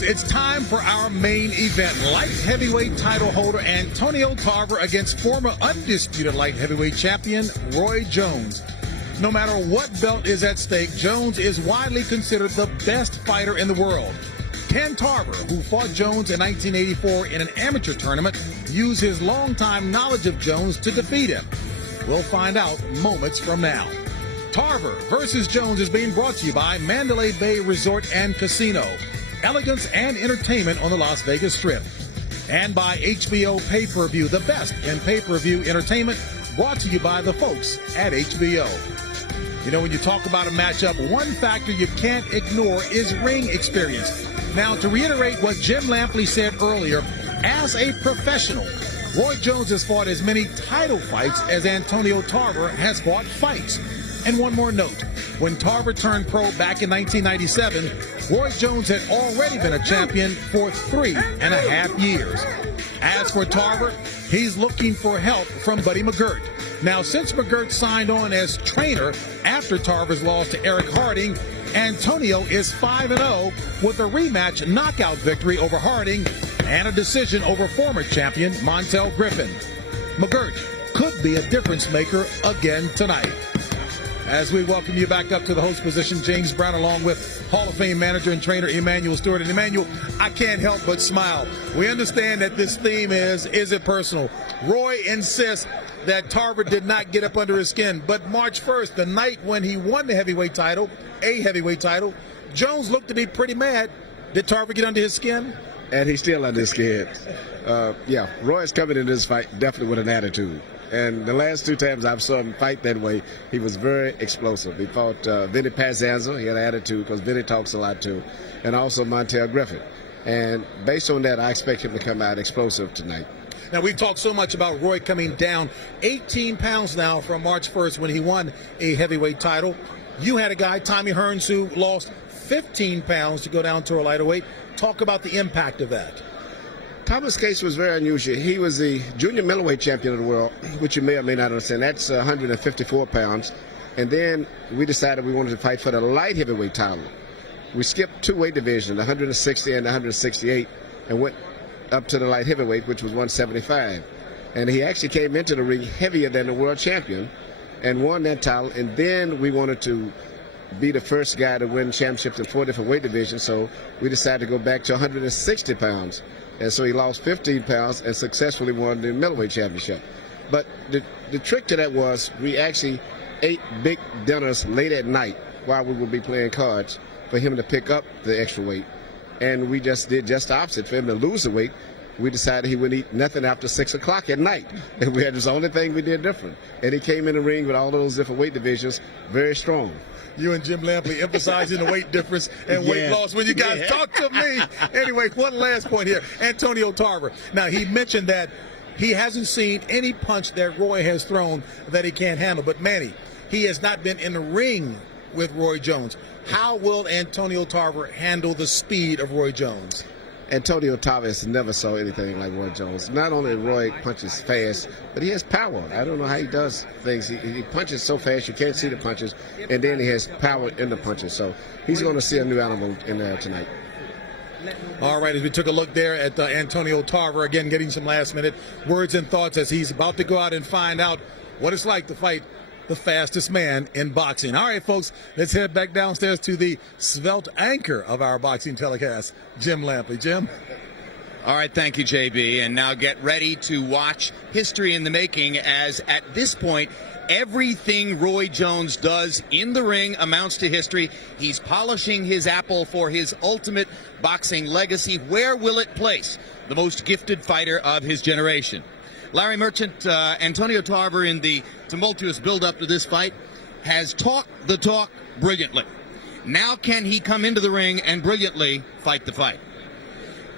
folks, it's time for our main event. Light heavyweight title holder Antonio Tarver against former undisputed light heavyweight champion Roy Jones. No matter what belt is at stake, Jones is widely considered the best fighter in the world. Can Tarver, who fought Jones in 1984 in an amateur tournament, use his longtime knowledge of Jones to defeat him? We'll find out moments from now. Tarver versus Jones is being brought to you by Mandalay Bay Resort and Casino, elegance and entertainment on the Las Vegas Strip, and by HBO Pay-Per-View, the best in pay-per-view entertainment, brought to you by the folks at HBO. You know, when you talk about a matchup, one factor you can't ignore is ring experience. Now, to reiterate what Jim Lampley said earlier, as a professional, Roy Jones has fought as many title fights as Antonio Tarver has fought fights. And one more note, when Tarver turned pro back in 1997, Roy Jones had already been a champion for 3.5 years. As for Tarver, he's looking for help from Buddy McGirt. Now, since McGirt signed on as trainer after Tarver's loss to Eric Harding, Antonio is 5-0 with a rematch knockout victory over Harding and a decision over former champion Montel Griffin. McGirt could be a difference maker again tonight. As we welcome you back up to the host position, James Brown, along with Hall of Fame manager and trainer Emanuel Stewart. And Emanuel, I can't help but smile. We understand that this theme is it personal? Roy insists that Tarver did not get up under his skin. But March 1st, the night when he won the heavyweight title, Jones looked to be pretty mad. Did Tarver get under his skin? And he's still under his skin. Roy's coming in this fight definitely with an attitude. And the last two times I've saw him fight that way, he was very explosive. He fought Vinny Pazanza. He had an attitude because Vinny talks a lot too. And also Montel Griffin. And based on that, I expect him to come out explosive tonight. Now, we've talked so much about Roy coming down 18 pounds now from March 1st when he won a heavyweight title. You had a guy, Tommy Hearns, who lost 15 pounds to go down to a lighter weight. Talk about the impact of that. Thomas' case was very unusual. He was the junior middleweight champion of the world, which you may or may not understand. That's 154 pounds. And then we decided we wanted to fight for the light heavyweight title. We skipped two weight divisions, 160 and 168, and went up to the light heavyweight, which was 175. And he actually came into the ring heavier than the world champion and won that title. And then we wanted to be the first guy to win championships in 4 different weight divisions, so we decided to go back to 160 pounds. And so he lost 15 pounds and successfully won the middleweight championship. But the trick to that was we actually ate big dinners late at night while we would be playing cards for him to pick up the extra weight. And we just did just the opposite. For him to lose the weight, we decided he wouldn't eat nothing after 6 o'clock at night. And it was the only thing we did different. And he came in the ring with all those different weight divisions very strong. You and Jim Lampley emphasizing the weight difference and weight loss when you guys talk to me. Anyway, one last point here. Antonio Tarver. Now, he mentioned that he hasn't seen any punch that Roy has thrown that he can't handle. But, Manny, he has not been in the ring with Roy Jones. How will Antonio Tarver handle the speed of Roy Jones? Antonio Tarver never saw anything like Roy Jones. Not only Roy punches fast, but he has power. I don't know how he does things. He punches so fast you can't see the punches, and then he has power in the punches. So he's going to see a new animal in there tonight. All right, as we took a look there at Antonio Tarver, again getting some last-minute words and thoughts as he's about to go out and find out what it's like to fight the fastest man in boxing. All right, folks, let's head back downstairs to the svelte anchor of our boxing telecast, Jim Lampley. Jim? All right, thank you, JB. And now get ready to watch history in the making, as at this point, everything Roy Jones does in the ring amounts to history. He's polishing his apple for his ultimate boxing legacy. Where will it place the most gifted fighter of his generation? Larry Merchant, Antonio Tarver, in the tumultuous build-up to this fight, has talked the talk brilliantly. Now can he come into the ring and brilliantly fight the fight?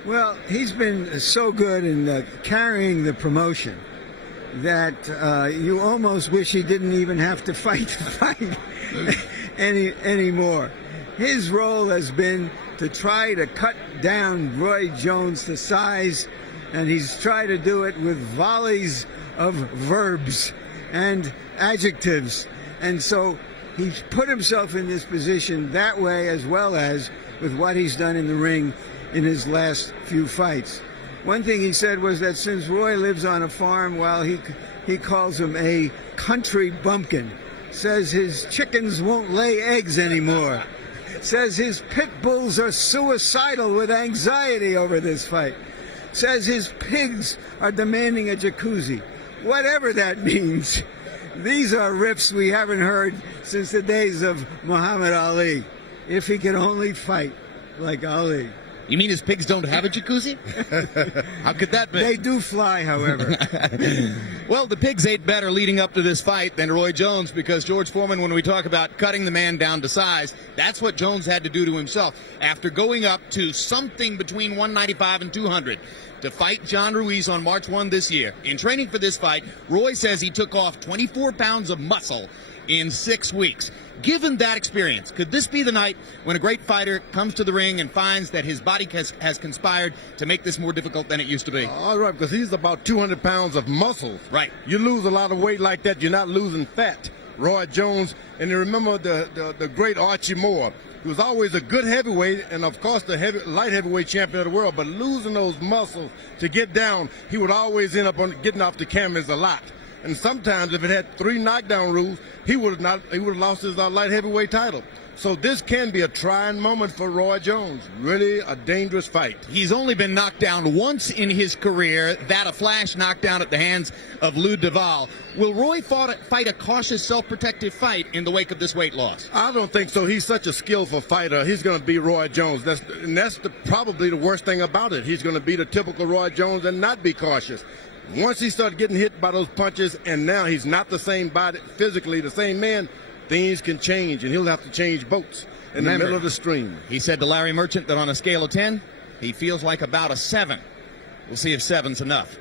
Well, he's been so good in carrying the promotion that you almost wish he didn't even have to fight the fight anymore. His role has been to try to cut down Roy Jones to size, and he's tried to do it with volleys of verbs and adjectives. And so he's put himself in this position that way, as well as with what he's done in the ring. in his last few fights. One thing he said was that since Roy lives on a farm, well, he calls him a country bumpkin. Says his chickens won't lay eggs anymore. Says his pit bulls are suicidal with anxiety over this fight. Says his pigs are demanding a jacuzzi. Whatever that means, these are riffs we haven't heard since the days of Muhammad Ali. If he could only fight like Ali. You mean his pigs don't have a jacuzzi? How could that be? They do fly, however. Well, the pigs ate better leading up to this fight than Roy Jones, because George Foreman, when we talk about cutting the man down to size, that's what Jones had to do to himself after going up to something between 195 and 200 to fight John Ruiz on March 1 this year. In training for this fight, Roy says he took off 24 pounds of muscle in 6 weeks. Given that experience, could this be the night when a great fighter comes to the ring and finds that his body has conspired to make this more difficult than it used to be? All right, because he's about 200 pounds of muscle. Right. You lose a lot of weight like that, you're not losing fat. Roy Jones, and you remember the great Archie Moore. He was always a good heavyweight, and of course the light heavyweight champion of the world, but losing those muscles to get down, he would always end up getting off the canvas a lot. And sometimes, if it had 3 knockdown rules, he would have lost his light heavyweight title. So this can be a trying moment for Roy Jones. Really a dangerous fight. He's only been knocked down once in his career, that a flash knockdown at the hands of Lou Duval. Will Roy fight a cautious, self-protective fight in the wake of this weight loss? I don't think so. He's such a skillful fighter. He's going to beat Roy Jones. That's probably the worst thing about it. He's going to beat a typical Roy Jones and not be cautious. Once he started getting hit by those punches, and now he's not the same body, physically the same man, things can change, and he'll have to change boats in the middle of the stream. He said to Larry Merchant that on a scale of 10, he feels like about a 7. We'll see if 7's enough.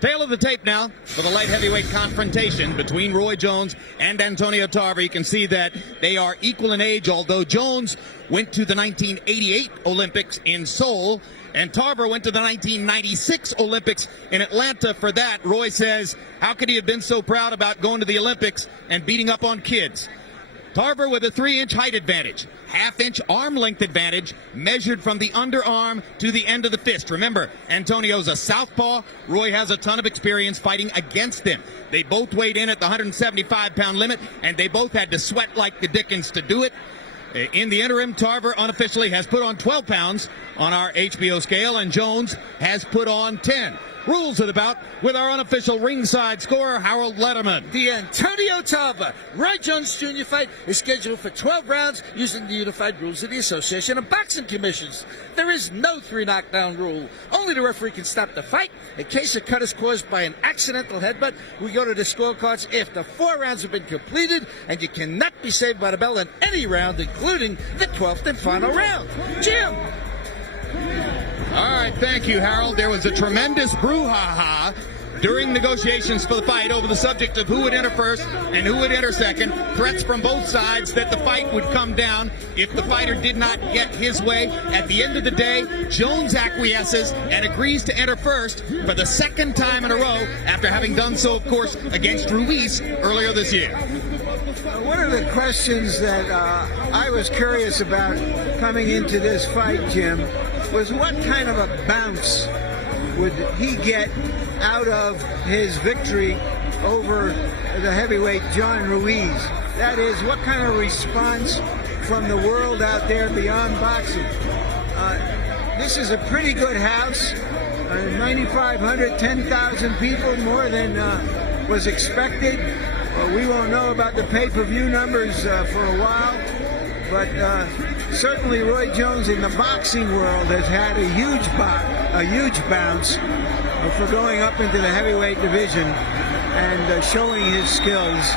Tail of the tape now for the light heavyweight confrontation between Roy Jones and Antonio Tarver. You can see that they are equal in age, although Jones went to the 1988 Olympics in Seoul, and Tarver went to the 1996 Olympics in Atlanta. For that, Roy says, how could he have been so proud about going to the Olympics and beating up on kids? Tarver with a 3-inch height advantage, half-inch arm length advantage, measured from the underarm to the end of the fist. Remember, Antonio's a southpaw. Roy has a ton of experience fighting against him. They both weighed in at the 175-pound limit, and they both had to sweat like the dickens to do it. In the interim, Tarver unofficially has put on 12 pounds on our HBO scale, and Jones has put on 10. Rules of the bout with our unofficial ringside scorer, Harold Letterman. The Antonio Tarver Roy Jones Jr. fight is scheduled for 12 rounds using the unified rules of the Association of Boxing Commissions. There is no 3 knockdown rule. Only the referee can stop the fight. In case a cut is caused by an accidental headbutt, we go to the scorecards after 4 rounds have been completed, and you cannot be saved by the bell in any round, including the 12th and final round. Jim! All right, thank you, Harold. There was a tremendous brouhaha during negotiations for the fight over the subject of who would enter first and who would enter second. Threats from both sides that the fight would come down if the fighter did not get his way. At the end of the day, Jones acquiesces and agrees to enter first for the 2nd time in a row after having done so, of course, against Ruiz earlier this year. One of the questions that I was curious about coming into this fight, Jim, was what kind of a bounce would he get out of his victory over the heavyweight John Ruiz? That is, what kind of response from the world out there beyond boxing? This is a pretty good house, 9,500, 10,000 people, more than was expected. We won't know about the pay-per-view numbers for a while, but certainly Roy Jones in the boxing world has had a huge bounce for going up into the heavyweight division and showing his skills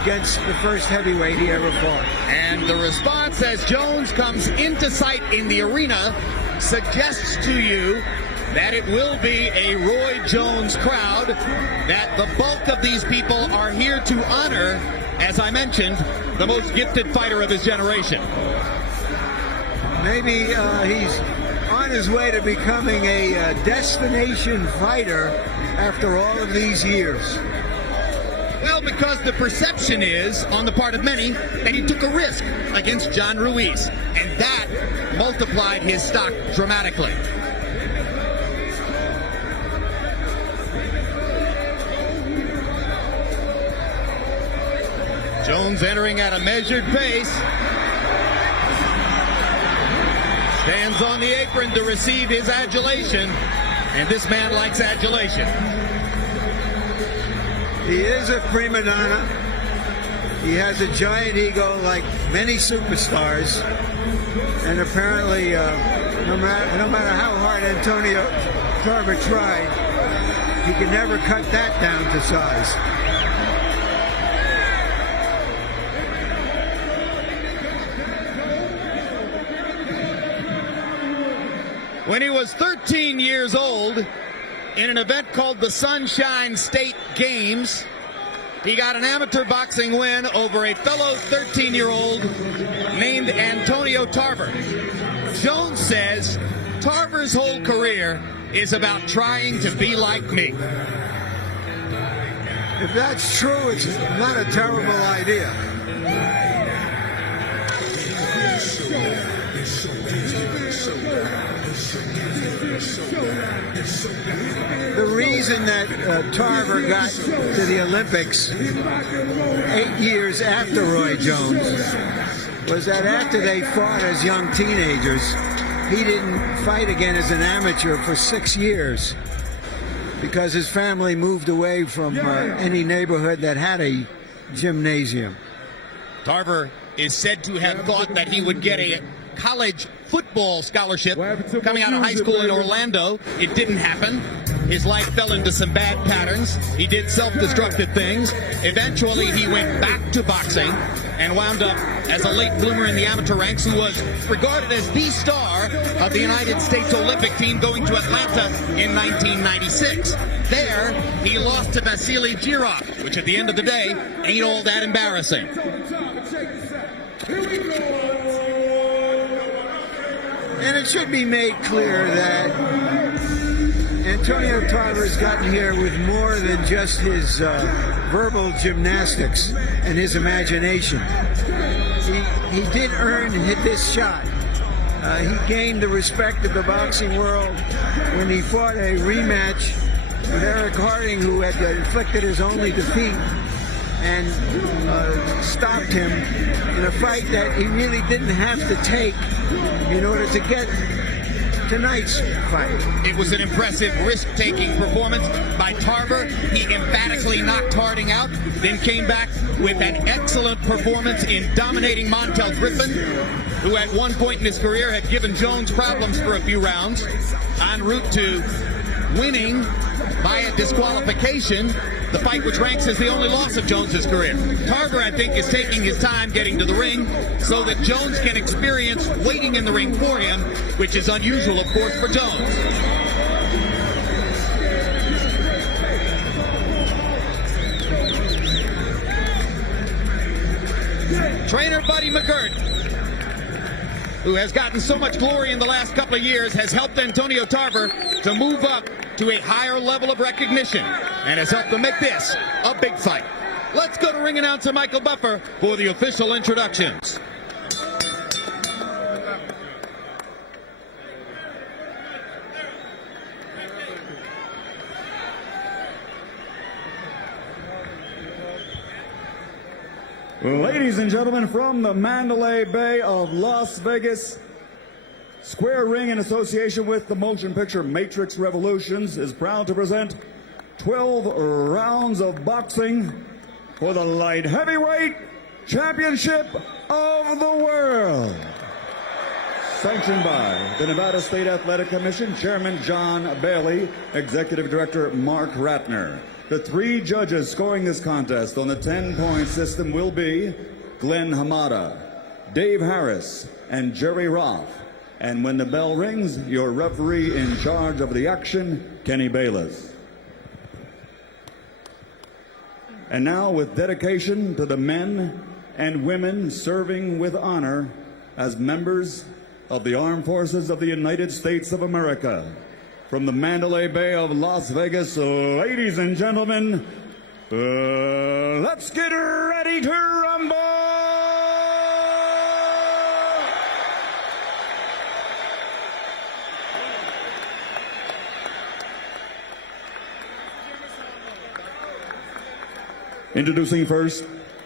against the first heavyweight he ever fought. And the response as Jones comes into sight in the arena suggests to you that it will be a Roy Jones crowd, that the bulk of these people are here to honor, as I mentioned, the most gifted fighter of his generation. Maybe he's on his way to becoming a destination fighter after all of these years. Well, because the perception is, on the part of many, that he took a risk against John Ruiz, and that multiplied his stock dramatically. Jones entering at a measured pace. Stands on the apron to receive his adulation, and this man likes adulation. He is a prima donna. He has a giant ego like many superstars. And apparently, no matter how hard Antonio Tarver tried, he could never cut that down to size. When he was 13 years old, in an event called the Sunshine State Games, he got an amateur boxing win over a fellow 13-year-old named Antonio Tarver. Jones says Tarver's whole career is about trying to be like me. If that's true, it's not a terrible idea. The reason that Tarver got to the Olympics 8 years after Roy Jones was that after they fought as young teenagers, he didn't fight again as an amateur for 6 years because his family moved away from any neighborhood that had a gymnasium. Tarver is said to have thought that he would get a college football scholarship coming out of high school in Orlando. It didn't happen. His life fell into some bad patterns. He did self-destructive things. Eventually, he went back to boxing and wound up as a late bloomer in the amateur ranks, who was regarded as the star of the United States Olympic team going to Atlanta in 1996. There, he lost to Vasily Girov, which at the end of the day ain't all that embarrassing. And it should be made clear that Antonio Tarver's gotten here with more than just his verbal gymnastics and his imagination. He did earn this shot. He gained the respect of the boxing world when he fought a rematch with Eric Harding, who had inflicted his only defeat and stopped him in a fight that he really didn't have to take in order to get tonight's fight. It was an impressive risk-taking performance by Tarver. He emphatically knocked Harding out, then came back with an excellent performance in dominating Montel Griffin, who at one point in his career had given Jones problems for a few rounds, en route to winning by a disqualification, the fight which ranks as the only loss of Jones's career. Tarver, I think, is taking his time getting to the ring so that Jones can experience waiting in the ring for him, which is unusual, of course, for Jones. Trainer Buddy McGirt, who has gotten so much glory in the last couple of years, has helped Antonio Tarver to move up to a higher level of recognition and has helped to make this a big fight. Let's go to ring announcer Michael Buffer for the official introductions. Ladies and gentlemen, from the Mandalay Bay of Las Vegas, Square Ring, in association with the motion picture Matrix Revolutions, is proud to present 12 rounds of boxing for the light heavyweight championship of the world. Sanctioned by the Nevada State Athletic Commission, Chairman John Bailey, Executive Director Mark Ratner. The three judges scoring this contest on the 10-point system will be Glen Hamada, Dave Harris, and Jerry Roth. And when the bell rings, your referee in charge of the action, Kenny Bayless. And now, with dedication to the men and women serving with honor as members of the Armed Forces of the United States of America, from the Mandalay Bay of Las Vegas, ladies and gentlemen, Let's get ready to rumble! Introducing first,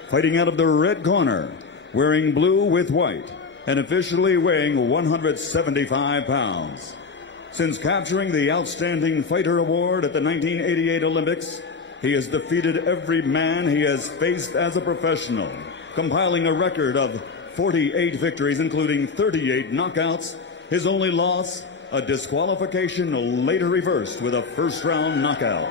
fighting out of the red corner, wearing blue with white, and officially weighing 175 pounds. Since capturing the Outstanding Fighter Award at the 1988 Olympics, he has defeated every man he has faced as a professional, compiling a record of 48 victories, including 38 knockouts. His only loss, a disqualification later reversed with a first-round knockout.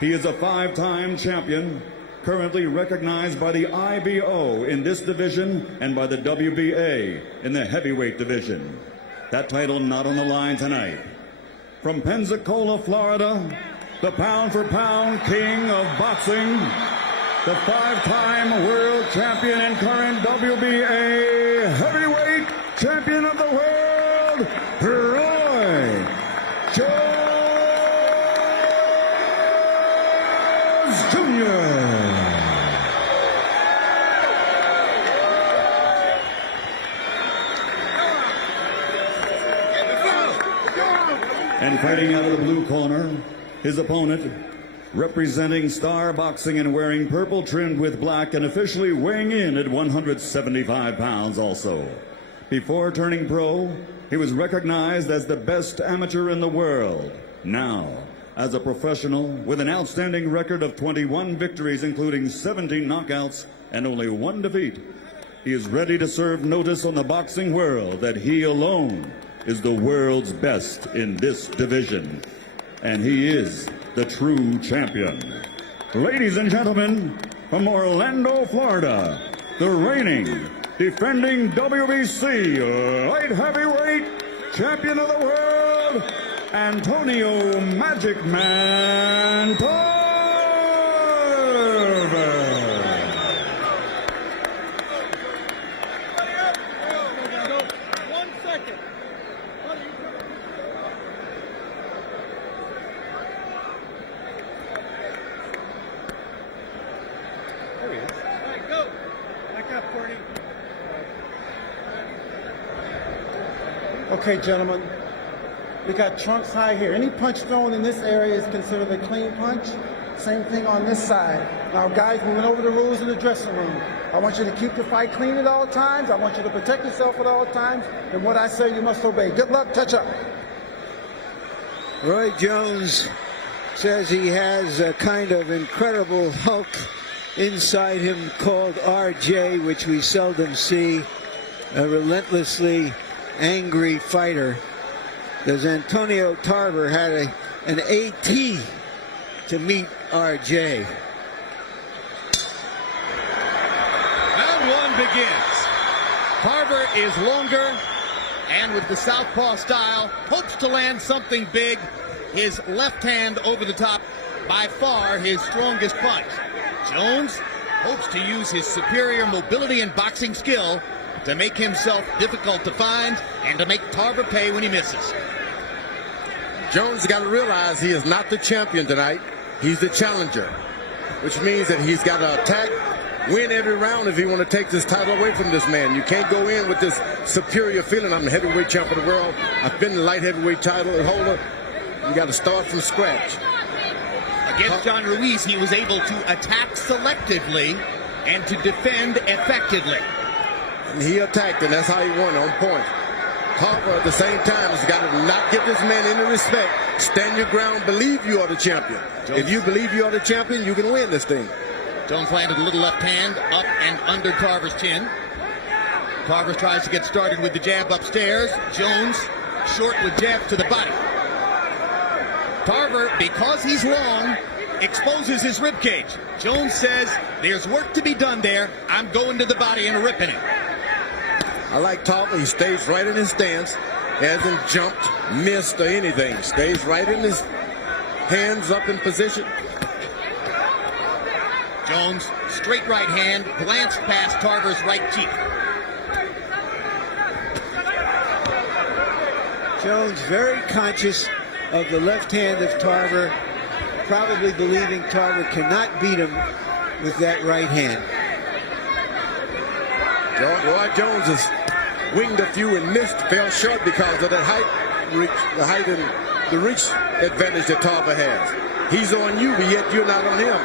He is a 5-time champion, currently recognized by the IBO in this division and by the WBA in the heavyweight division. That title not on the line tonight. From Pensacola, Florida, the pound-for-pound king of boxing, the 5-time world champion and current WBA heavyweight champion of the world, Roy Jones Jr. And fighting out of the blue corner, his opponent, representing Star Boxing and wearing purple trimmed with black and officially weighing in at 175 pounds also. Before turning pro, he was recognized as the best amateur in the world. Now, as a professional with an outstanding record of 21 victories, including 17 knockouts and only 1 defeat, he is ready to serve notice on the boxing world that he alone is the world's best in this division. And he is the true champion. Ladies and gentlemen, from Orlando, Florida, the reigning, defending WBC light heavyweight champion of the world, Antonio Magic Man Tarver. Okay, gentlemen, we got trunks high here. Any punch thrown in this area is considered a clean punch. Same thing on this side. Now, guys, we went over the rules in the dressing room. I want you to keep your fight clean at all times. I want you to protect yourself at all times. And what I say, you must obey. Good luck. Touch up. Roy Jones says he has a kind of incredible Hulk inside him called RJ, which we seldom see, a relentlessly angry fighter. Because Antonio Tarver had an AT to meet RJ. Round 1 begins. Tarver is longer and with the southpaw style hopes to land something big. His left hand over the top, by far his strongest punch. Jones hopes to use his superior mobility and boxing skill to make himself difficult to find and to make Tarver pay when he misses. Jones has got to realize he is not the champion tonight. He's the challenger, which means that he's got to attack, win every round if he want to take this title away from this man. You can't go in with this superior feeling. I'm the heavyweight champion of the world. I've been the light heavyweight title holder. You got to start from scratch. Against John Ruiz, he was able to attack selectively and to defend effectively. And he attacked, and that's how he won, on point. Tarver, at the same time, has got to not give this man any respect. Stand your ground, believe you are the champion. Jones. If you believe you are the champion, you can win this thing. Jones landed a little left hand up and under Tarver's chin. Tarver tries to get started with the jab upstairs. Jones short with jabs to the body. Tarver, because he's long, exposes his ribcage. Jones says, there's work to be done there. I'm going to the body and ripping it. I like Tarver. He stays right in his stance. Hasn't jumped, missed, or anything. Stays right in his hands up in position. Jones, straight right hand, glanced past Tarver's right cheek. Jones very conscious of the left hand of Tarver, probably believing Tarver cannot beat him with that right hand. Roy Jones has winged a few and missed, fell short because of that height and the reach advantage that Tarver has. He's on you, but yet you're not on him.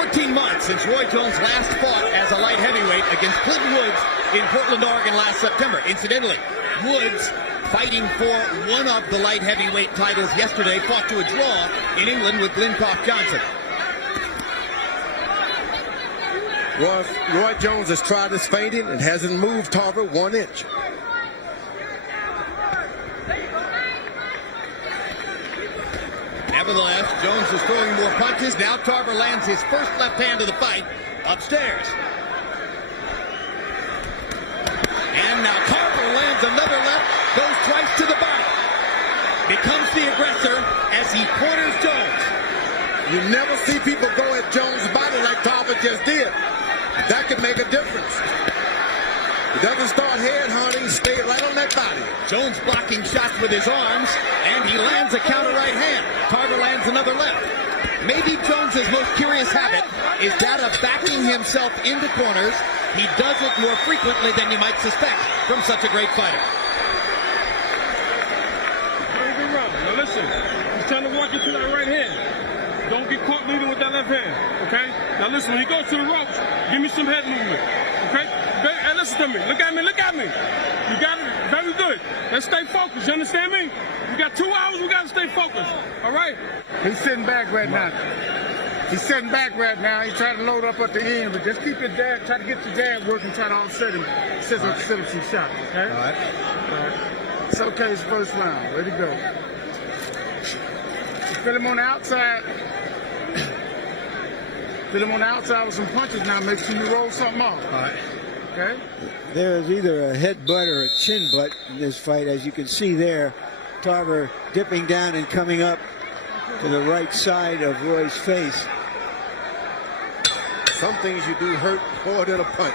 14 months since Roy Jones last fought as a light heavyweight against Clinton Woods in Portland, Oregon last September. Incidentally, Woods, fighting for one of the light heavyweight titles yesterday, fought to a draw in England with Glen Johnson. Roy Jones has tried his feinting and hasn't moved Tarver 1 inch. Nevertheless, Jones is throwing more punches. Now Tarver lands his first left hand of the fight upstairs. And now Tarver lands another left, goes twice to the body. Becomes the aggressor as he corners Jones. You never see people go at Jones' body like Tarver just did. That could make a difference. He doesn't start head hunting, stay right on that body. Jones blocking shots with his arms, and he lands a counter right hand. Tarver lands another left. Maybe Jones's most curious habit is that of backing himself into corners. He does it more frequently than you might suspect from such a great fighter. Now listen, he's trying to walk you to that right hand. Don't get caught leading with that left hand, okay? Now listen, when he goes to the ropes, give me some head movement, okay? Hey, listen to me. Look at me, look at me. You got it. Very good. Let's stay focused. You understand me? We got 2 hours. We got to stay focused. All right? He's sitting back right now. He's sitting back right now. He's trying to load up at the end, but just keep your dad, try to get your dad working, try to offset him. Set up some shots, okay? All right. It's okay. It's first round. Ready to go. Feel him on the outside. Feel him on the outside with some punches now. Make sure you roll something off. All right. Okay. There is either a headbutt or a chin butt in this fight, as you can see there. Tarver dipping down and coming up to the right side of Roy's face. Some things you do hurt more than a punch.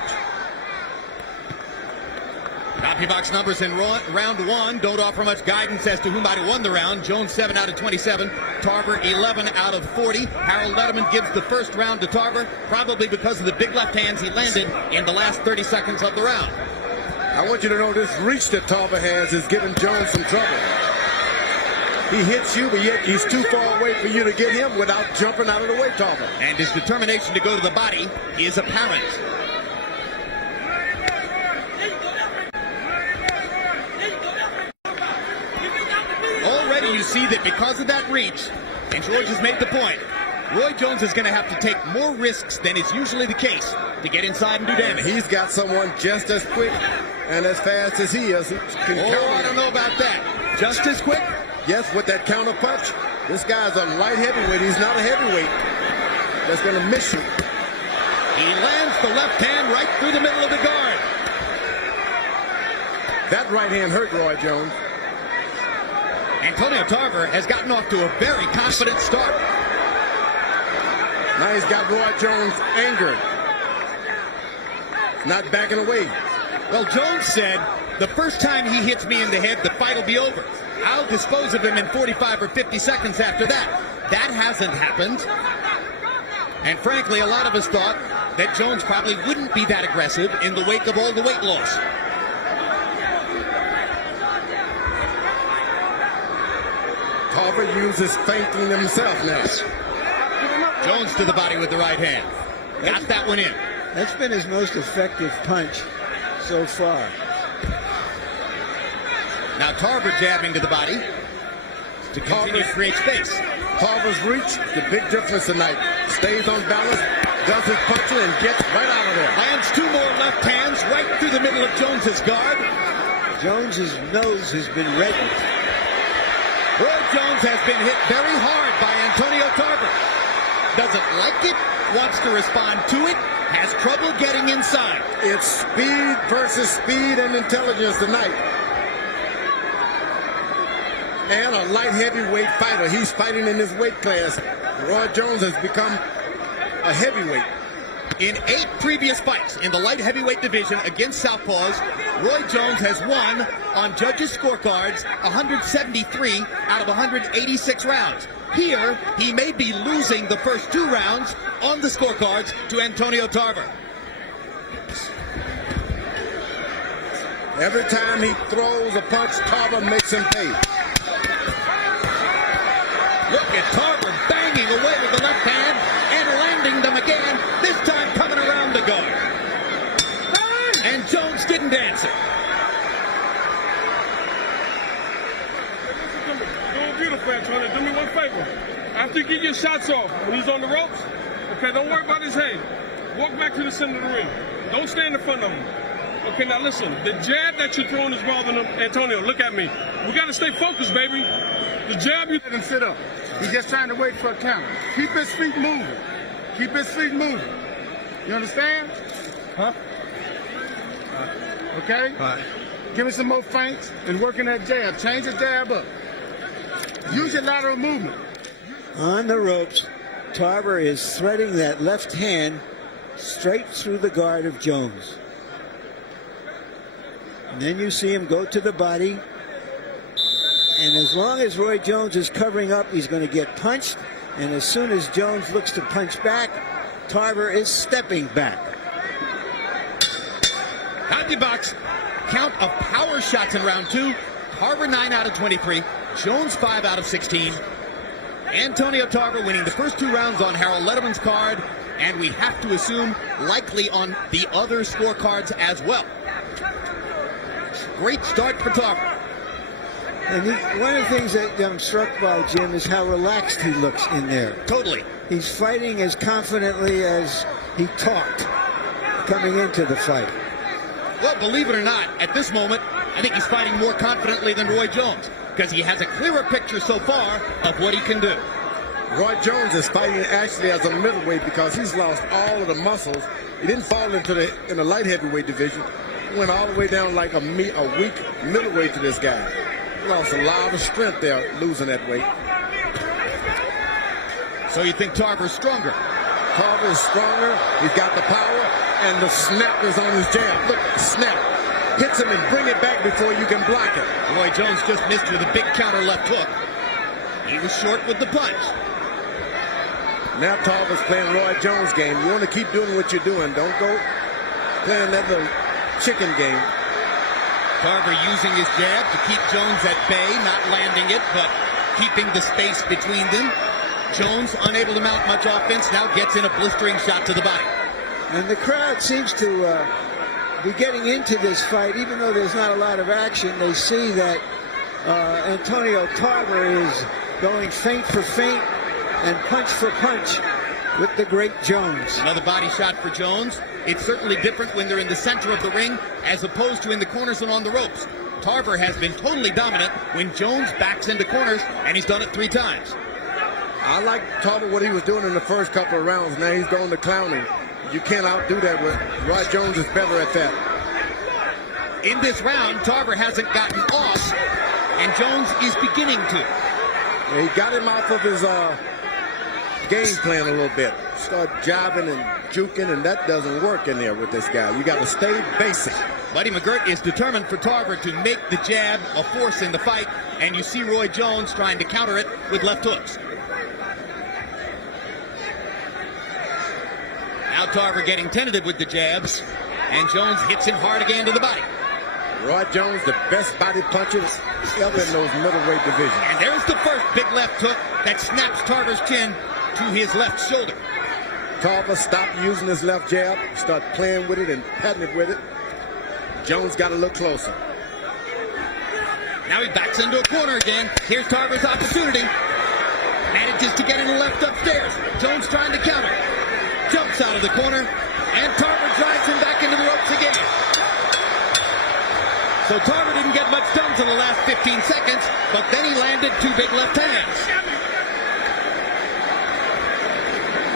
CompuBox numbers in round one don't offer much guidance as to who might have won the round. Jones 7 out of 27, Tarver 11 out of 40. Harold Letterman gives the first round to Tarver, probably because of the big left hands he landed in the last 30 seconds of the round. I want you to know this reach that Tarver has is giving Jones some trouble. He hits you, but yet he's too far away for you to get him without jumping out of the way, Tarver. And his determination to go to the body is apparent. Already you see that because of that reach, and George has made the point, Roy Jones is going to have to take more risks than is usually the case to get inside and do damage. He's got someone just as quick and as fast as he is. I don't know about that. Just as quick? Yes, with that counter punch. This guy's a light heavyweight. He's not a heavyweight. That's going to miss you. He lands the left hand right through the middle of the guard. That right hand hurt Roy Jones. Antonio Tarver has gotten off to a very confident start. Now he's got Roy Jones angered. Not backing away. Well, Jones said, the first time he hits me in the head, the fight will be over. I'll dispose of him in 45 or 50 seconds after that. That hasn't happened. And frankly, a lot of us thought that Jones probably wouldn't be that aggressive in the wake of all the weight loss. Tarver uses feinting himself now. Jones to the body with the right hand. Got that one in. That's been his most effective punch so far. Now Tarver jabbing to the body to continue to create space. Tarver's reach, the big difference tonight. Stays on balance, does his punching, and gets right out of there. Lands two more left hands right through the middle of Jones's guard. Jones's nose has been reddened. Roy Jones has been hit very hard by Antonio Tarver. Doesn't like it, wants to respond to it, has trouble getting inside. It's speed versus speed and intelligence tonight. And a light heavyweight fighter. He's fighting in his weight class. Roy Jones has become a heavyweight. In 8 previous fights in the light heavyweight division against Southpaws, Roy Jones has won on judges' scorecards 173 out of 186 rounds. Here, he may be losing the first 2 rounds on the scorecards to Antonio Tarver. Every time he throws a punch, Tarver makes him pay. Look at Tarver banging away with the left hand and landing them again, this time coming around the guard. And Jones didn't answer. Doing beautiful, Antonio. Do me one favor. After you get your shots off, when he's on the ropes, okay, don't worry about his head. Walk back to the center of the ring. Don't stand in front of him. Okay, now listen. The jab that you're throwing is bothering him. Antonio, look at me. We got to stay focused, baby. The jab you... Let him sit up. He's just trying to wait for a counter. Keep his feet moving. Keep his feet moving. You understand? Huh? Okay? All right. Give me some more feints and working that jab. Change the jab up. Use your lateral movement. On the ropes, Tarver is threading that left hand straight through the guard of Jones. And then you see him go to the body. And as long as Roy Jones is covering up, he's going to get punched. And as soon as Jones looks to punch back, Tarver is stepping back. Happy box. Count of power shots in round 2. Tarver 9 out of 23. Jones 5 out of 16. Antonio Tarver winning the first 2 rounds on Harold Letterman's card. And we have to assume likely on the other scorecards as well. Great start for Tarver. And one of the things that I'm struck by, Jim, is how relaxed he looks in there. Totally. He's fighting as confidently as he talked coming into the fight. Well, believe it or not, at this moment, I think he's fighting more confidently than Roy Jones because he has a clearer picture so far of what he can do. Roy Jones is fighting actually as a middleweight because he's lost all of the muscles. He didn't fall into the light heavyweight division. He went all the way down like a weak middleweight to this guy. He lost a lot of strength there losing that weight. So you think Tarver's stronger? Tarver is stronger. He's got the power, and the snap is on his jab. Look, snap. Hits him and bring it back before you can block it. Roy Jones just missed with a big counter left hook. He was short with the punch. Now Tarver's playing Roy Jones' game. You want to keep doing what you're doing. Don't go playing that little chicken game. Tarver using his jab to keep Jones at bay, not landing it, but keeping the space between them. Jones, unable to mount much offense, now gets in a blistering shot to the body. And the crowd seems to be getting into this fight, even though there's not a lot of action. They see that Antonio Tarver is going feint for feint and punch for punch with the great Jones. Another body shot for Jones. It's certainly different when they're in the center of the ring as opposed to in the corners and on the ropes. Tarver has been totally dominant when Jones backs into corners, and he's done it 3 times. I like Tarver what he was doing in the first couple of rounds. Now he's going to clowning. You can't outdo that. Roy Jones is better at that. In this round, Tarver hasn't gotten off, and Jones is beginning to. He got him off of his game plan a little bit. Start jobbing and juking, and that doesn't work in there with this guy. You got to stay basic. Buddy McGirt is determined for Tarver to make the jab a force in the fight, and you see Roy Jones trying to counter it with left hooks. Now Tarver getting tentative with the jabs, and Jones hits him hard again to the body. Roy Jones, the best body punchers ever in those middleweight divisions. And there's the first big left hook that snaps Tarver's chin to his left shoulder. Tarver stopped using his left jab, start playing with it and patting it with it. Jones got to look closer. Now he backs into a corner again. Here's Tarver's opportunity. Manages to get in the left upstairs. Jones trying to counter. Jumps out of the corner, and Tarver drives him back into the ropes again. So Tarver didn't get much done for the last 15 seconds, but then he landed 2 big left hands.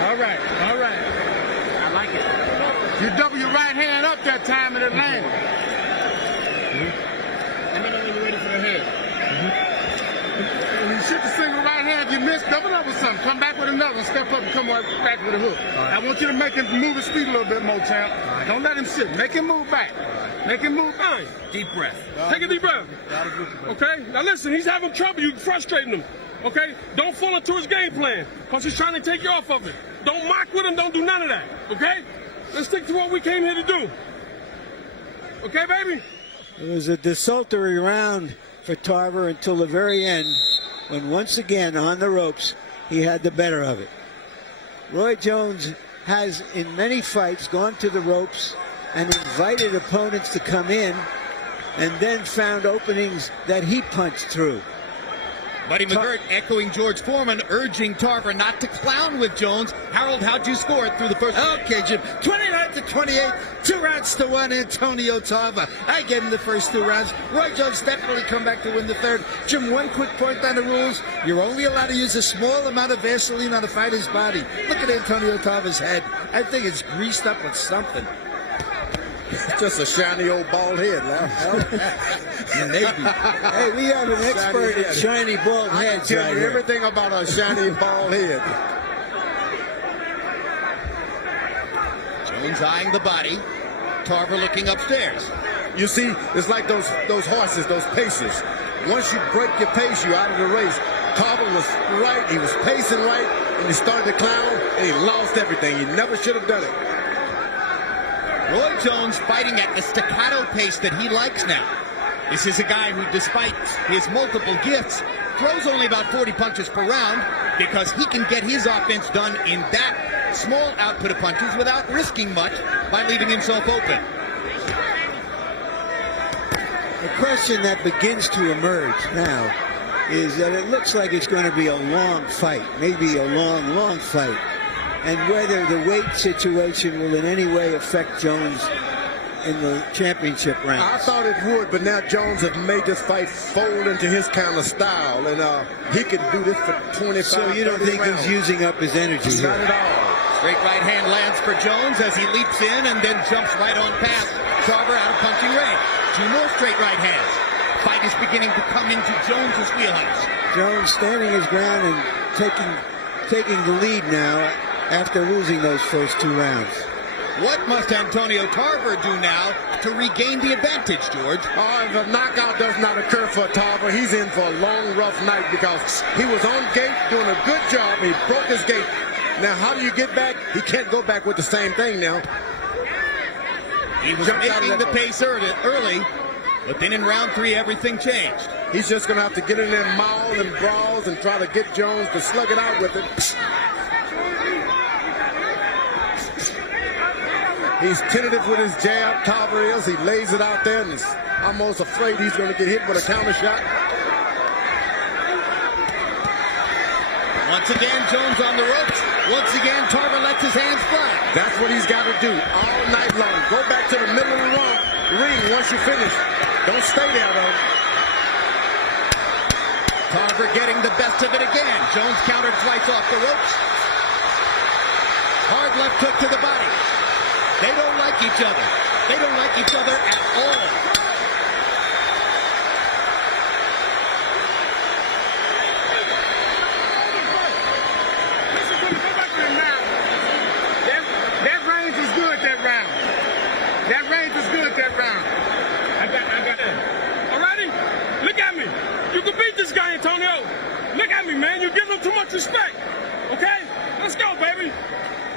All right. I like it. You double your right hand up that time and it landed. Let me know when you're ready for the head. When you shoot the single right hand, you miss, double up with something. Come back with another. Step up and come right back with a hook. Right. I want you to make him move his feet a little bit more, champ. Right. Don't let him sit. Make him move back. Right. Make him move back. Deep breath. Take a deep breath. Okay? Now listen, he's having trouble. You're frustrating him. Okay? Don't fall into his game plan, because he's trying to take you off of it. Don't mock with him. Don't do none of that. Okay? Let's stick to what we came here to do. Okay, baby? It was a desultory round for Tarver until the very end, when once again on the ropes he had the better of it. Roy Jones has in many fights gone to the ropes and invited opponents to come in and then found openings that he punched through. Buddy McGirt echoing George Foreman, urging Tarver not to clown with Jones. Harold, how'd you score it through the first? Okay, Jim. 29-28, 2-1, Antonio Tarver. I gave him the first 2 rounds. Roy Jones definitely come back to win the third. Jim, one quick point on the rules. You're only allowed to use a small amount of Vaseline on a fighter's body. Look at Antonio Tarver's head. I think it's greased up with something. It's just a shiny old bald head, Maybe. Hey, we have an expert in shiny bald heads Tell right you here. everything about a shiny bald head. Jones eyeing the body. Tarver looking upstairs. You see, it's like those horses, those pacers. Once you break your pace, you're out of the race. Tarver was right, he was pacing right, and he started to clown, and he lost everything. He never should have done it. Roy Jones fighting at the staccato pace that he likes now. This is a guy who, despite his multiple gifts, throws only about 40 punches per round because he can get his offense done in that small output of punches without risking much by leaving himself open. The question that begins to emerge now is that it looks like it's going to be a long fight, maybe a long fight, and whether the weight situation will in any way affect Jones in the championship round. I thought it would, but now Jones has made this fight fold into his kind of style, and he can do this for 25. So you don't think rounds. he's using up his energy here? Not at all. Straight right hand lands for Jones as he leaps in and then jumps right on past Tarver out of punching range. 2 more straight right hands. Fight is beginning to come into Jones's wheelhouse. Jones standing his ground and taking the lead now after losing those first 2 rounds. What must Antonio Tarver do now to regain the advantage, George? If a knockout does not occur for Tarver, he's in for a long, rough night because he was on gate doing a good job. He broke his gate. Now, how do you get back? He can't go back with the same thing now. He was making the pace early, but then in round 3, everything changed. He's just going to have to get in there and maul and brawls and try to get Jones to slug it out with it. He's tentative with his jab, Tarver is. He lays it out there and is almost afraid he's going to get hit with a counter shot. Once again, Jones on the ropes. Once again, Tarver lets his hands fly. That's what he's got to do all night long. Go back to the middle of the ring once you finish. Don't stay there, though. Tarver getting the best of it again. Jones countered twice off the ropes. Hard left hook to the body. They don't like each other. They don't like each other at all. Listen to me. Go back to him now. That range is good, that round. That range is good, that round. I got it. All righty? Look at me. You can beat this guy, Antonio. Look at me, man. You're giving him too much respect. Okay? Let's go, baby.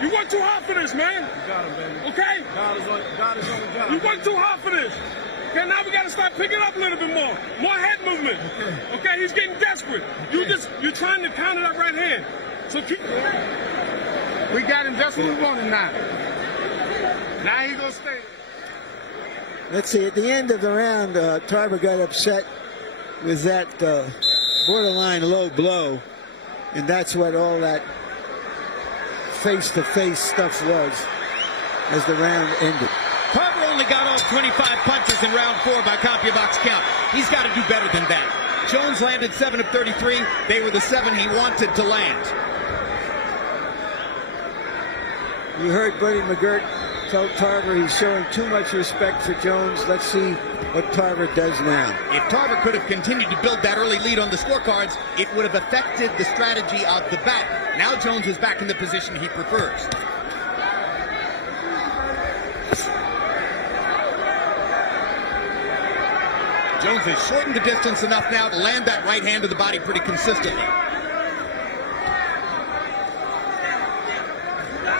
You worked too hard for this, man. You got him, baby. Okay? God is on the job. You worked too hard for this. Okay, now we got to start picking up a little bit more. More head movement. Okay, he's getting desperate. You're trying to counter that right hand. So keep. We got him just what we wanted now. Now he gonna stay. Let's see, at the end of the round, Tarver got upset with that borderline low blow, and that's what all that face-to-face stuff was as the round ended. Tarver only got off 25 punches in round 4 by CompuBox count. He's got to do better than that. Jones landed 7 of 33. They were the 7 he wanted to land. You heard Buddy McGirt tell Tarver he's showing too much respect for Jones. Let's see what Tarver does now. If Tarver could have continued to build that early lead on the scorecards, it would have affected the strategy of the bout. Now Jones is back in the position he prefers. Jones has shortened the distance enough now to land that right hand to the body pretty consistently.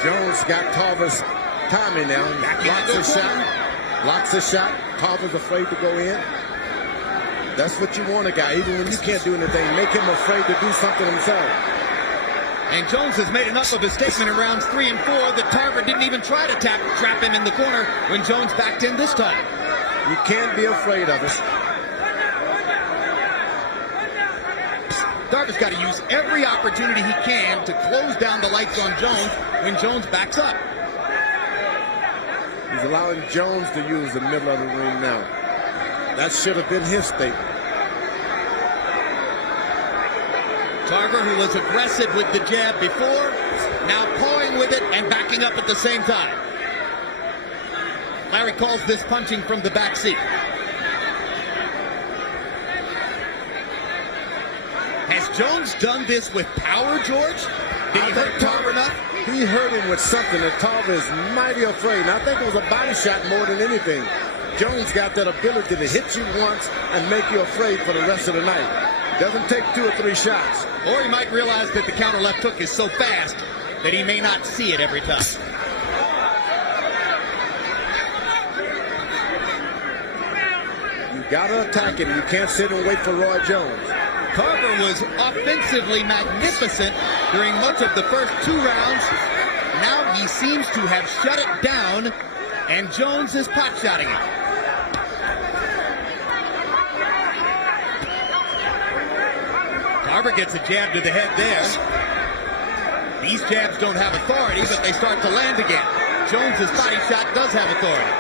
Jones got Tarver's timing now. Locks the shot. Tarver's afraid to go in. That's what you want a guy, even when you can't do anything. Make him afraid to do something himself. And Jones has made enough of a statement in rounds 3 and 4 that Tarver didn't even try to trap him in the corner when Jones backed in this time. You can't be afraid of it. Tarver's got to use every opportunity he can to close down the lights on Jones when Jones backs up. He's allowing Jones to use the middle of the ring now. That should have been his statement. Tarver, who was aggressive with the jab before, now pawing with it and backing up at the same time. Larry calls this punching from the back seat. Has Jones done this with power, George? Did he hurt Tarver enough? He hurt him with something that Tarver is mighty afraid. And I think it was a body shot more than anything. Jones got that ability to hit you once and make you afraid for the rest of the night. Doesn't take 2 or 3 shots. Or he might realize that the counter left hook is so fast that he may not see it every time. You gotta attack him. You can't sit and wait for Roy Jones. Tarver was offensively magnificent during much of the first 2 rounds. Now he seems to have shut it down, and Jones is pot-shotting him. Tarver gets a jab to the head there. These jabs don't have authority, but they start to land again. Jones's body shot does have authority.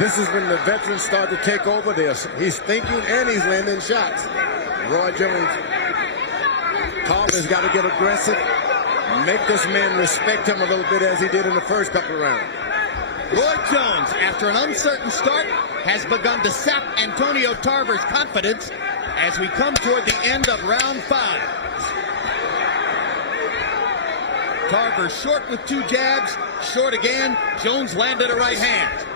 This is when the veterans start to take over this. He's thinking and he's landing shots. Roy Jones, Tarver's got to get aggressive. Make this man respect him a little bit as he did in the first couple of rounds. Roy Jones, after an uncertain start, has begun to sap Antonio Tarver's confidence as we come toward the end of round 5. Tarver short with 2 jabs, short again. Jones landed a right hand.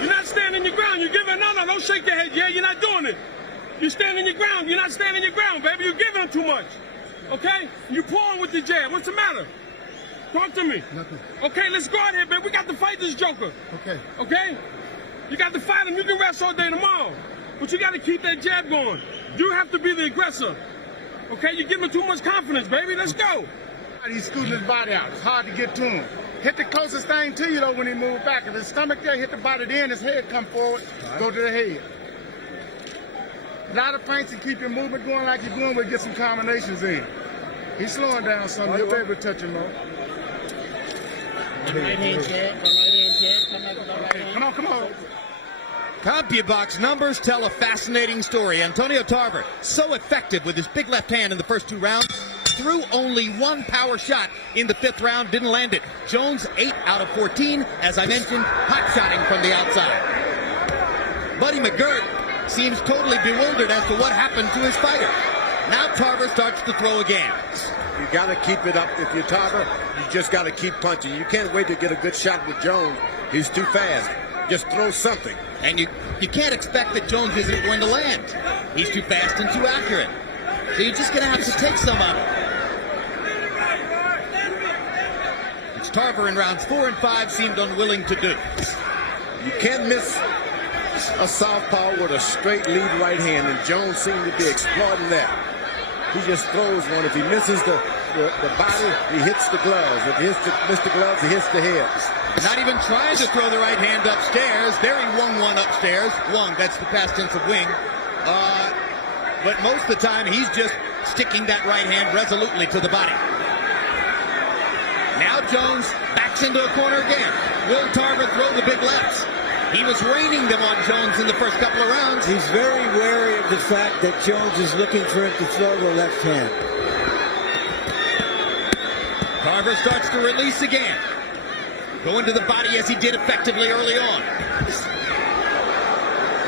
You're not standing your ground. You're giving no. Don't shake your head. Yeah, you're not doing it. You're standing your ground. You're not standing your ground, baby. You're giving him too much. Okay? You're pulling with the jab. What's the matter? Talk to me. Nothing. Okay, let's go out here, baby. We got to fight this joker. Okay. Okay? You got to fight him. You can rest all day tomorrow. But you got to keep that jab going. You have to be the aggressor. Okay? You're giving him too much confidence, baby. Let's go. He's scooting his body out. It's hard to get to him. Hit the closest thing to you, though, when he moves back. If his stomach there, hit the body then, his head come forward, go to the head. A lot of feints and keep your movement going like you're doing, but get some combinations in. He's slowing down some. You'll be able to touch him more. Right hand jab. Right hand jab. Come on, come on. CompuBox numbers tell a fascinating story. Antonio Tarver, so effective with his big left hand in the first 2 rounds, threw only 1 power shot in the 5th round, didn't land it. Jones, 8 out of 14, as I mentioned, hot-shotting from the outside. Buddy McGirt seems totally bewildered as to what happened to his fighter. Now Tarver starts to throw again. You got to keep it up. If you're Tarver, you just got to keep punching. You can't wait to get a good shot with Jones. He's too fast. Just throw something. And you can't expect that Jones isn't going to land. He's too fast and too accurate. So you're just going to have to take some out of him. It's Tarver in rounds 4 and 5 seemed unwilling to do. You can't miss a southpaw with a straight lead right hand, and Jones seemed to be exploiting that. He just throws one. If he misses the body, he hits the gloves. If he misses the gloves, he hits the heads. Not even trying to throw the right hand upstairs. There he wung one upstairs. Wung, that's the past tense of wing. But most of the time, he's just sticking that right hand resolutely to the body. Now Jones backs into a corner again. Will Tarver throw the big lefts? He was raining them on Jones in the first couple of rounds. He's very wary of the fact that Jones is looking for him to throw the left hand. Tarver starts to release again. Going to the body as he did effectively early on.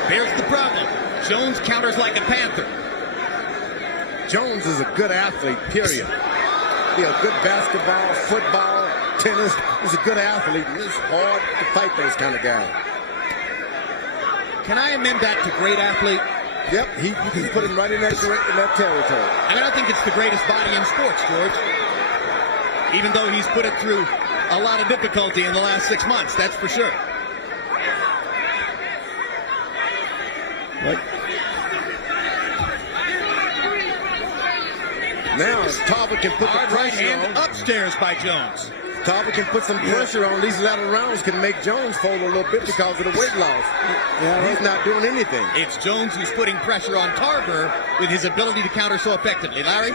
There's the problem. Jones counters like a panther. Jones is a good athlete, period. He's a good basketball, football, tennis. He's a good athlete. It's hard to fight those kind of guys. Can I amend that to great athlete? Yep, you can put him right in that territory. I mean, I think it's the greatest body in sports, George. Even though he's put it through a lot of difficulty in the last 6 months, that's for sure. Now, Tarver can put Hard the right pressure hand on. upstairs by Jones. Tarver can put some pressure on. These latter rounds can make Jones fold a little bit because of the weight loss. He's not doing anything. It's Jones who's putting pressure on Tarver with his ability to counter so effectively. Larry?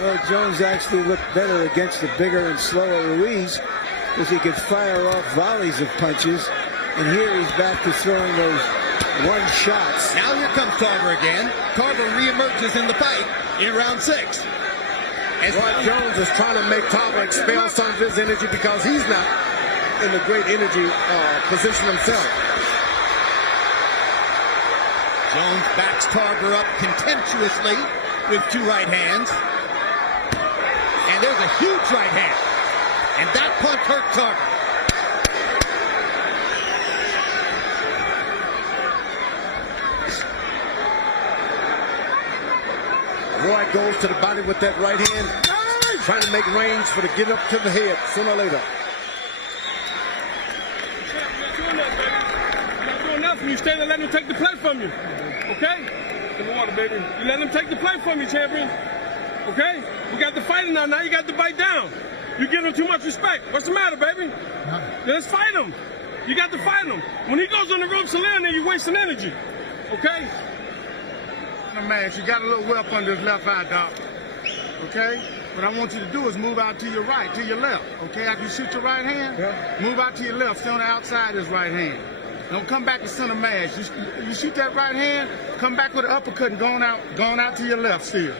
Well, Jones actually looked better against the bigger and slower Ruiz because he could fire off volleys of punches. And here he's back to throwing those one shots. Now here comes Tarver again. Tarver reemerges in the fight in round 6. Roy Jones is trying to make Tarver expel some of his energy because he's not in a great energy position himself. Jones backs Tarver up contemptuously with 2 right hands. And there's a huge right hand. And that punch hurt Tarver. Roy goes to the body with that right hand, trying to make range for the get up to the head sooner or later. You're not doing nothing. You stand and let him take the play from you. Okay? Give me water, baby. You let him take the play from you, champion. Okay? We got the fighting now. Now you got to bite down. You give him too much respect. What's the matter, baby? Let's fight him. You got to fight him. When he goes on the ropes and land there, you're wasting energy. Okay? Man, you got a little whelp under his left eye, Doc. Okay? What I want you to do is move out to your right, to your left. Okay? After you shoot your right hand, move out to your left. Stay on the outside of his right hand. Don't come back to center mass. You shoot that right hand, come back with an uppercut and going out to your left still.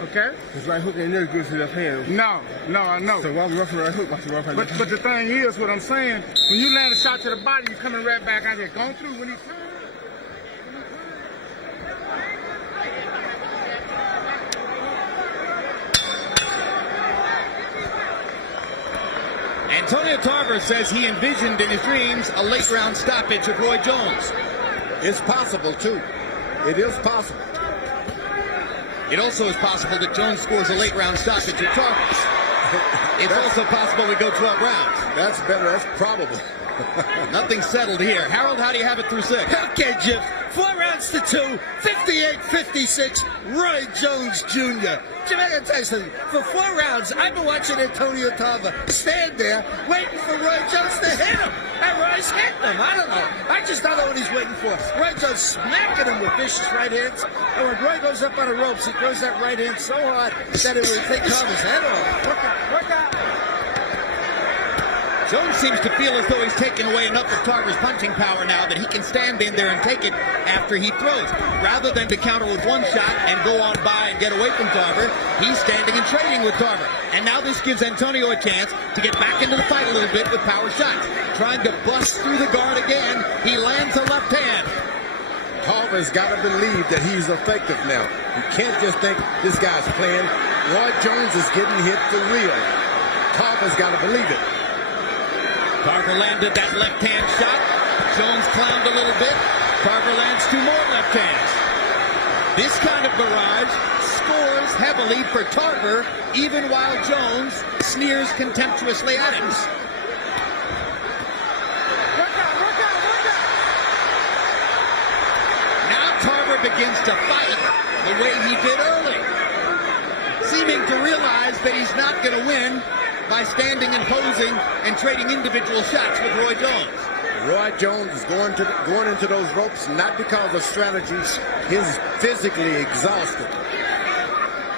Okay? His right hook ain't never good for left hand. No, I know. So why we roughing right hook? But the thing is, what I'm saying, when you land a shot to the body, you're coming right back out here. Going through when he turns. Antonio Tarver says he envisioned in his dreams a late round stoppage of Roy Jones. It's possible, too. It is possible. It also is possible that Jones scores a late round stoppage of Tarver. It's also possible we go 12 rounds. That's better. That's probable. Nothing settled here. Harold, how do you have it through 6? Okay, Jim. 4 rounds to 2, 58-56, Roy Jones Jr. Jim, I gotta tell you something. For 4 rounds, I've been watching Antonio Tarver stand there waiting for Roy Jones to hit him. And Roy's hitting him. I don't know. I just don't know what he's waiting for. Roy Jones smacking him with vicious right hands. And when Roy goes up on the ropes, he throws that right hand so hard that it would take Tarver's head off. Work out. Jones seems to feel as though he's taken away enough of Tarver's punching power now that he can stand in there and take it after he throws. Rather than to counter with one shot and go on by and get away from Tarver, he's standing and trading with Tarver. And now this gives Antonio a chance to get back into the fight a little bit with power shots. Trying to bust through the guard again. He lands a left hand. Tarver's got to believe that he's effective now. You can't just think this guy's playing. Roy Jones is getting hit for real. Tarver's got to believe it. Tarver landed that left-hand shot. Jones clowned a little bit. Tarver lands 2 more left hands. This kind of barrage scores heavily for Tarver, even while Jones sneers contemptuously at him. Now Tarver begins to fight the way he did early, seeming to realize that he's not going to win by standing and posing and trading individual shots with Roy Jones. Roy Jones is going into those ropes not because of strategies. He's physically exhausted.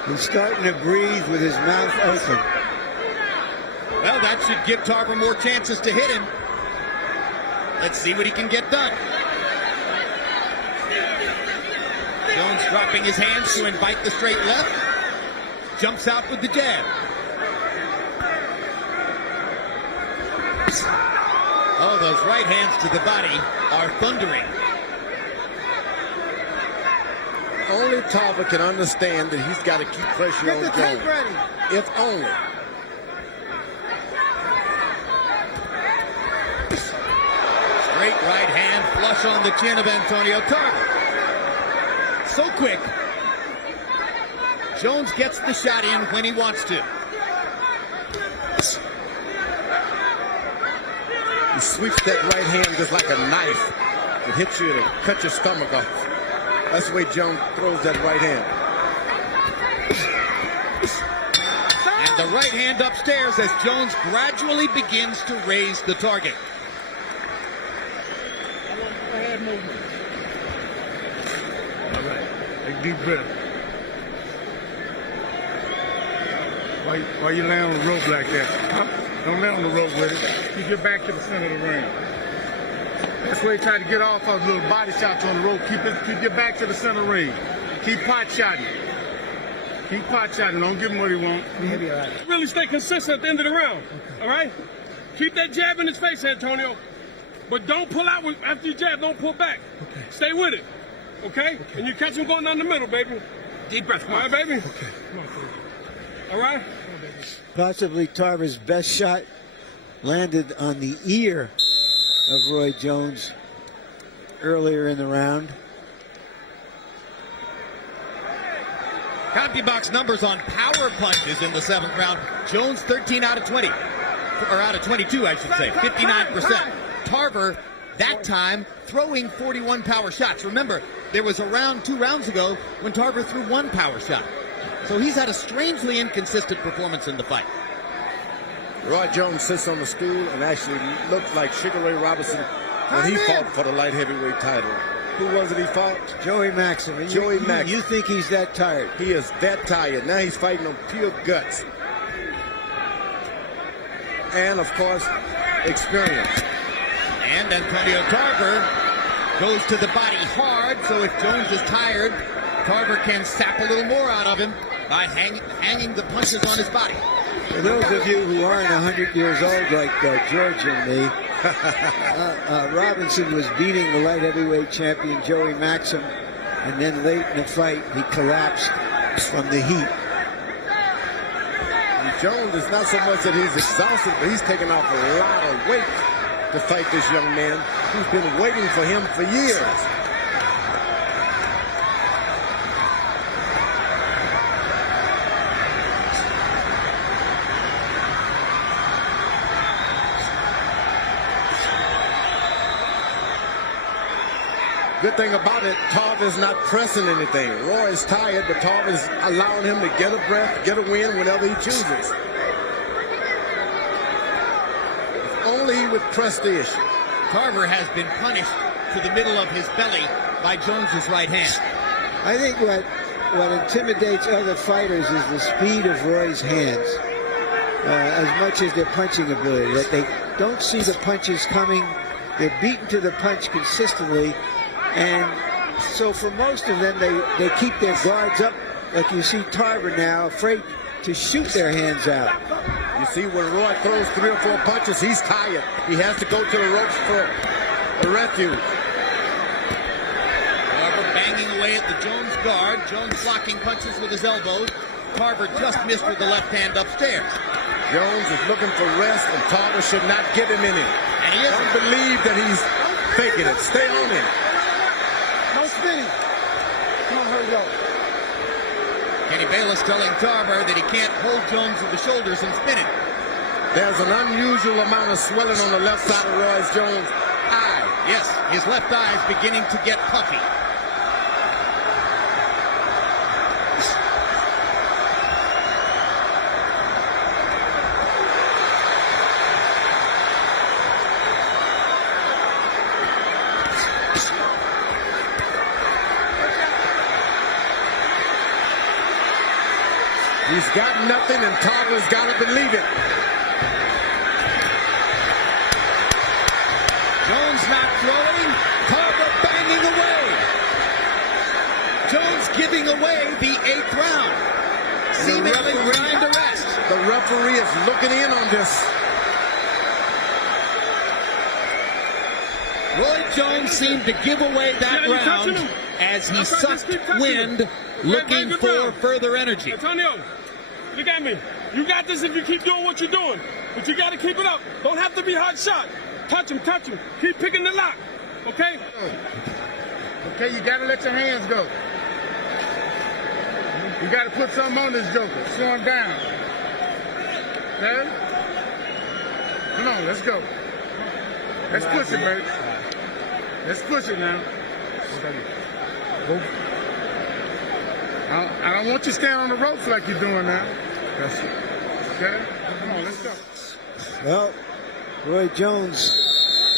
He's starting to breathe with his mouth open. Well, that should give Tarver more chances to hit him. Let's see what he can get done. Jones dropping his hands to invite the straight left. Jumps out with the jab. Oh, those right hands to the body are thundering. Only Tarver can understand that he's got to keep pressure on Jones. If only. Straight right hand flush crash on the chin of Antonio Tarver. So quick. Jones gets the shot in when he wants to. He sweeps that right hand just like a knife. It hits you and it cuts your stomach off. That's the way Jones throws that right hand. And the right hand upstairs as Jones gradually begins to raise the target. Head movement. All right. Take a deep breath. Why you lay on the rope like that? Huh? Don't lay on the rope with it. Keep your back to the center of the ring. That's where he tried to get off of little body shots on the rope. Keep your back to the center of the ring. Keep pot shotting. Keep pot shotting. Don't give him what he wants. Really stay consistent at the end of the round. All right? Keep that jab in his face, Antonio. But don't pull out after you jab. Don't pull back. Okay. Stay with it. Okay? And you catch him going down the middle, baby. Deep breath. All right, baby? Okay. Come on, Coach. All right? Possibly Tarver's best shot landed on the ear of Roy Jones earlier in the round. CompuBox numbers on power punches in the 7th round. Jones 13 out of 20. Or out of 22, I should say. 59%. Tarver, that time, throwing 41 power shots. Remember, there was a round 2 rounds ago when Tarver threw 1 power shot. So he's had a strangely inconsistent performance in the fight. Roy Jones sits on the stool and actually looks like Sugar Ray Robinson when he fought for the light heavyweight title. Who was it he fought? Joey Maxim. Joey Maxim. You think he's that tired? He is that tired. Now he's fighting on pure guts. And, of course, experience. And Antonio Tarver goes to the body hard, so if Jones is tired, Tarver can sap a little more out of him by hanging the punches on his body. For those of you who aren't 100 years old like George and me, Robinson was beating the light heavyweight champion Joey Maxim, and then late in the fight he collapsed from the heat. And Jones is not so much that he's exhausted, but he's taken off a lot of weight to fight this young man who's been waiting for him for years. Good thing about it, Tarver's not pressing anything. Roy is tired, but Tarver's allowing him to get a breath, get a win whenever he chooses. If only he would press the issue. Tarver has been punished to the middle of his belly by Jones's right hand. I think what intimidates other fighters is the speed of Roy's hands, as much as their punching ability. That they don't see the punches coming. They're beaten to the punch consistently. And so for most of them, they keep their guards up, like you see Tarver now, afraid to shoot their hands out. You see when Roy throws 3 or 4 punches, he's tired. He has to go to the ropes for a refuge. Tarver banging away at the Jones guard. Jones blocking punches with his elbows. Tarver just missed with the left hand upstairs. Jones is looking for rest, and Tarver should not give him any. And he isn't. Don't believe that he's faking it. Stay on him. Spinning. Come on, hurry up. Kenny Bayless telling Tarver that he can't hold Jones with the shoulders and spin it. There's an unusual amount of swelling on the left side of Roy Jones' eye. Yes, his left eye is beginning to get puffy. He's got nothing, and Tarver's got to believe it. Jones not throwing. Tarver banging away. Jones giving away the 8th round. Seemingly trying to rest. The referee is looking in on this. Roy Jones seemed to give away that round as he sucked wind, looking for further energy. Antonio, look at me. You got this if you keep doing what you're doing. But you got to keep it up. Don't have to be hard shot. Touch him, touch him. Keep picking the lock. Okay? Okay, you gotta let your hands go. You gotta put something on this joker. Slow him down. Okay? Come on, let's go. Let's push it, baby. Let's push it now. I don't want you to stand on the ropes like you're doing now. Okay? Come on, let's go. Well, Roy Jones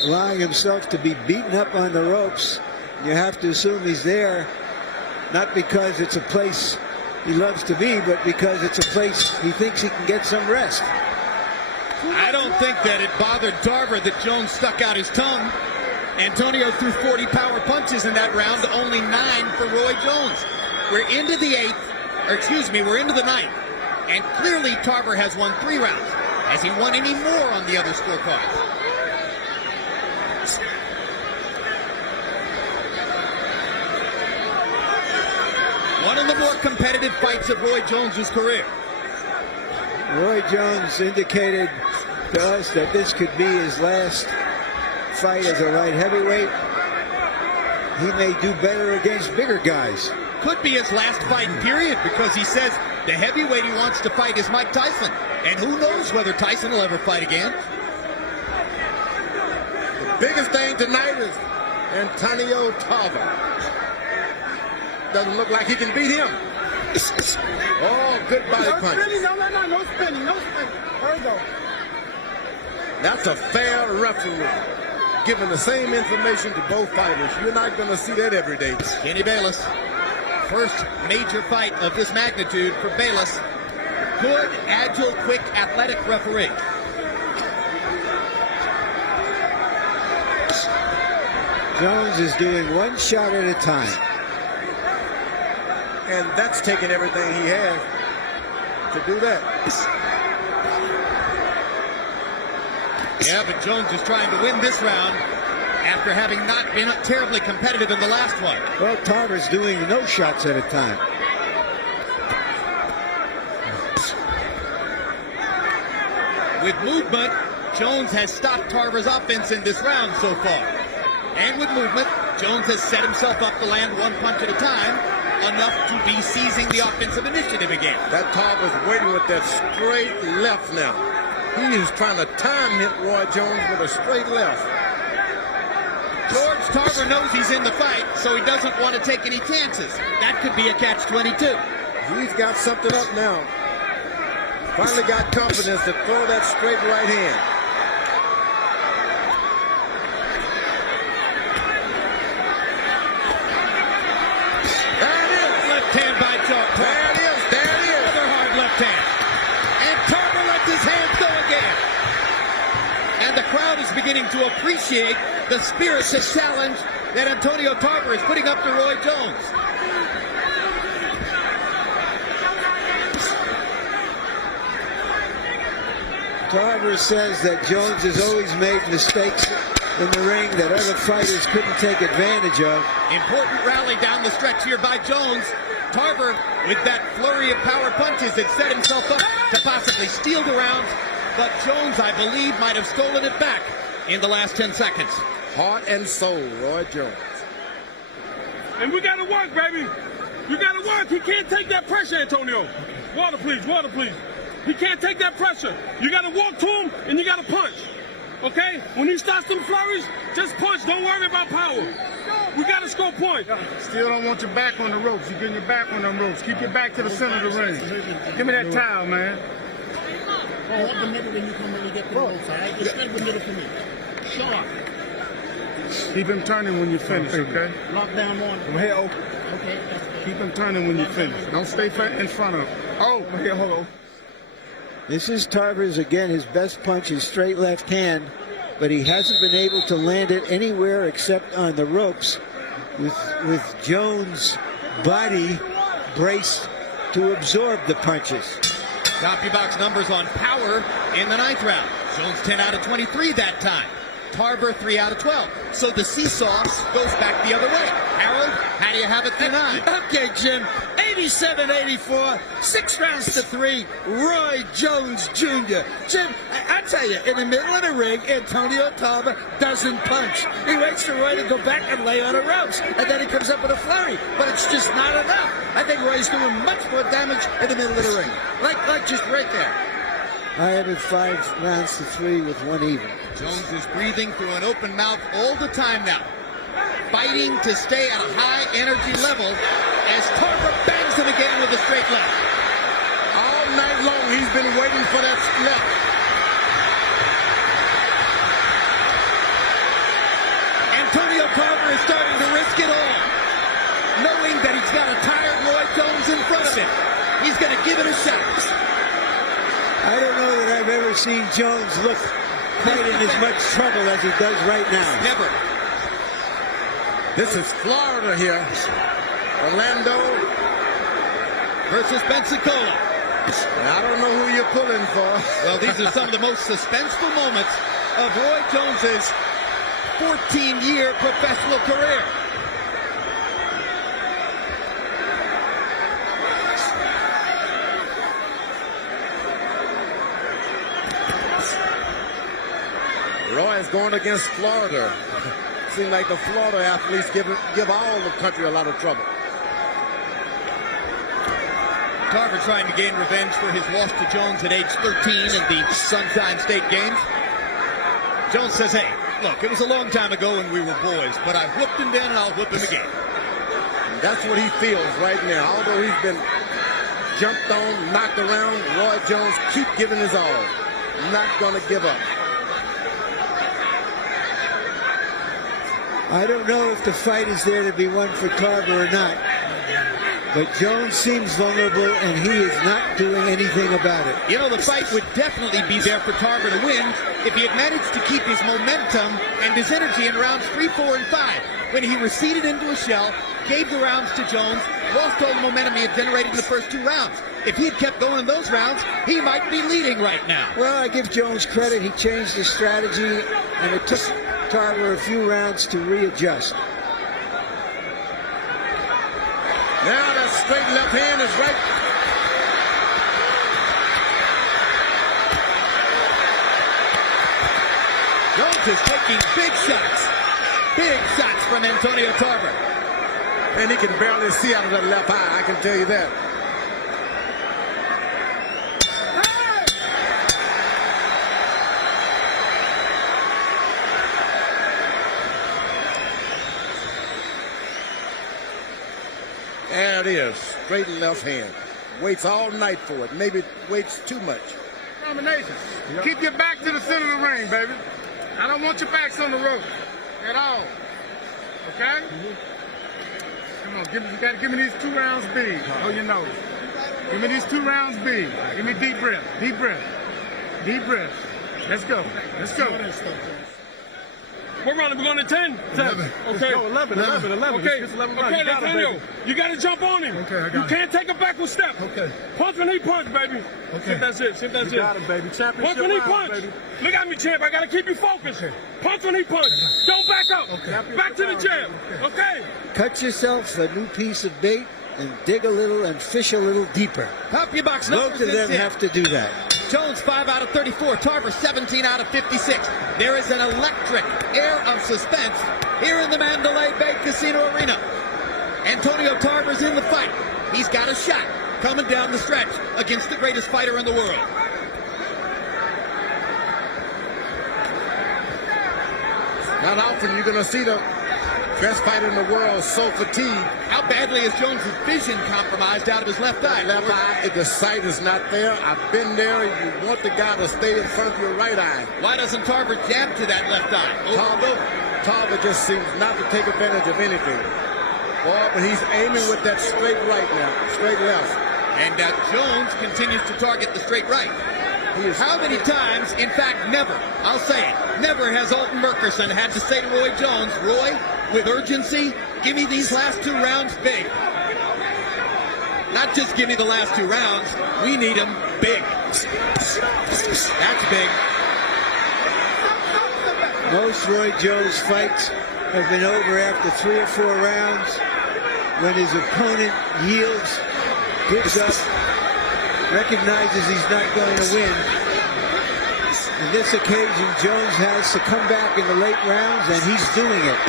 allowing himself to be beaten up on the ropes. You have to assume he's there, not because it's a place he loves to be, but because it's a place he thinks he can get some rest. I don't think that it bothered Tarver that Jones stuck out his tongue. Antonio threw 40 power punches in that round, only 9 for Roy Jones. We're into the 8th, or excuse me, we're into the 9th. And clearly Tarver has won 3 rounds. Has he won any more on the other scorecards? One of the more competitive fights of Roy Jones' career. Roy Jones indicated to us that this could be his last fight as a light heavyweight. He may do better against bigger guys. Could be his last fight, period, because he says the heavyweight he wants to fight is Mike Tyson. And who knows whether Tyson will ever fight again. The biggest thing tonight is Antonio Tarver. Doesn't look like he can beat him. Oh, good body punch. No spinning. There we go. That's a fair referee. Giving the same information to both fighters. You're not going to see that every day. Kenny Bayless. First major fight of this magnitude for Bayless. Good, agile, quick, athletic referee. Jones is doing one shot at a time. And that's taking everything he has to do that. Yeah, but Jones is trying to win this round after having not been terribly competitive in the last one. Well, Tarver's doing no shots at a time. With movement, Jones has stopped Tarver's offense in this round so far. And with movement, Jones has set himself up to land one punch at a time, enough to be seizing the offensive initiative again. That Tarver's waiting with that straight left now. He is trying to time hit Roy Jones with a straight left. George Tarver knows he's in the fight, so he doesn't want to take any chances. That could be a catch-22. He's got something up now. Finally got confidence to throw that straight right hand. There it is. Left hand by George Tarver. There it is. Another hard left hand. And Tarver lets his hands go again. And the crowd is beginning to appreciate the spirit, the challenge that Antonio Tarver is putting up to Roy Jones. Tarver says that Jones has always made mistakes in the ring that other fighters couldn't take advantage of. Important rally down the stretch here by Jones. Tarver, with that flurry of power punches, had set himself up to possibly steal the round, but Jones, I believe, might have stolen it back in the last 10 seconds. Heart and soul, Roy Jones. And we gotta work, baby. You gotta work. He can't take that pressure, Antonio. Water, please. Water, please. He can't take that pressure. You gotta walk to him and you gotta punch. Okay? When he starts them flurries, just punch. Don't worry about power. We gotta score points. Still don't want your back on the ropes. You're getting your back on them ropes. Keep your back to the center of the ring. Give me that towel, man. Hold the middle when you come in and get the ropes, all right? Just stand the middle for me. Sharp. Keep him turning when you finish, okay? Lock down one. Come here, oh. Okay, that's good. Keep him turning when you finish. Don't stay in front of him. Oh, come here, hold on. This is Tarver's, again, his best punch, his straight left hand, but he hasn't been able to land it anywhere except on the ropes with Jones' body braced to absorb the punches. CompuBox numbers on power in the 9th round. Jones 10 out of 23 that time. Tarver 3 out of 12. So the seesaw goes back the other way. Harold, how do you have it through 9? Okay, Jim. 8 87-84, 6 rounds to 3, Roy Jones Jr. Jim, I tell you, in the middle of the ring, Antonio Tarver doesn't punch. He waits for Roy to go back and lay on the ropes, and then he comes up with a flurry, but it's just not enough. I think Roy's doing much more damage in the middle of the ring, like just right there. I have it 5 rounds to 3 with 1 even. Jones is breathing through an open mouth all the time now, fighting to stay at a high energy level as Tarver bangs him again with a straight left. All night long, he's been waiting for that left. Antonio Tarver is starting to risk it all, knowing that he's got a tired Roy Jones in front of him. He's going to give it a shot. I don't know that I've ever seen Jones look quite in as much trouble as he does right now. Never. This is Florida here. Orlando Versus Pensacola. I don't know who you're pulling for. Well, these are some of the most suspenseful moments of Roy Jones's 14-year professional career. Roy is going against Florida. Seems like the Florida athletes give all the country a lot of trouble. Tarver trying to gain revenge for his loss to Jones at age 13 in the Sunshine State Games. Jones says, hey, look, it was a long time ago when we were boys, but I whooped him then and I'll whoop him again. And that's what he feels right now. Although he's been jumped on, knocked around, Roy Jones keep giving his all. Not going to give up. I don't know if the fight is there to be won for Tarver or not. But Jones seems vulnerable, and he is not doing anything about it. You know, the fight would definitely be there for Tarver to win if he had managed to keep his momentum and his energy in rounds 3, 4, and 5. When he receded into a shell, gave the rounds to Jones, lost all the momentum he had generated in the first 2 rounds. If he had kept going in those rounds, he might be leading right now. Well, I give Jones credit. He changed his strategy, and it took Tarver a few rounds to readjust. Now that straight left hand is right. Jones is taking big shots from Antonio Tarver. And he can barely see out of that left eye, I can tell you that. There it is, straight left hand. Waits all night for it. Maybe waits too much. Combination. Yep. Keep your back to the center of the ring, baby. I don't want your backs on the rope at all. Okay? Come on, you gotta give me these 2 rounds big. Oh, you know. Give me these 2 rounds big. Give me deep breath. Deep breath. Deep breath. Let's go. Let's go. What round are we going to 10? 11. Okay. 11. Okay. It's 11 Okay, Antonio, you got to jump on him. Okay, I got You it. can't take a backward step. Okay. Punch when he punch, baby. Okay. See if that's it. See if that's You it. got it, baby. Championship Punch when he round, punch. baby. Look at me, champ. I got to keep you focused. Okay. Punch when he punch. Don't back up. Okay. Back to the jab. Okay. Cut yourself a new piece of bait and dig a little and fish a little deeper. Top your box Both numbers of them is in. have to do that. Jones 5 out of 34, Tarver 17 out of 56. There is an electric air of suspense here in the Mandalay Bay Casino Arena. Antonio Tarver's in the fight. He's got a shot coming down the stretch against the greatest fighter in the world. Not often you're going to see the best fighter in the world so fatigued. How badly is Jones' vision compromised out of his left eye? Left eye, the sight is not there. I've been there. You want the guy to stay in front of your right eye. Why doesn't Tarver jab to that left eye? Tarver just seems not to take advantage of anything. Boy, but he's aiming with that straight right now, straight left. And Jones continues to target the straight right. How many times, in fact, never, I'll say it, never has Alton Murkerson had to say to Roy Jones, Roy, with urgency, give me these last 2 rounds big. Not just give me the last 2 rounds, we need them big. That's big. Most Roy Jones fights have been over after 3 or 4 rounds when his opponent yields gives up, recognizes he's not going to win. On this occasion, Jones has to come back in the late rounds, and he's doing it.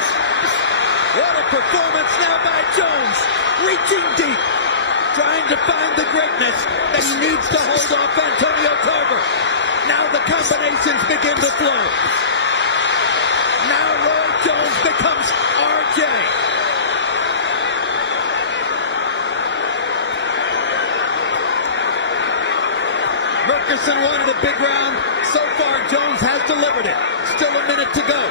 What a performance now by Jones, reaching deep, trying to find the greatness that he needs to hold off Antonio Tarver. Now the combinations begin to flow. Now Roy Jones becomes RJ. Murchison wanted a big round. So far, Jones has delivered it. Still a minute to go.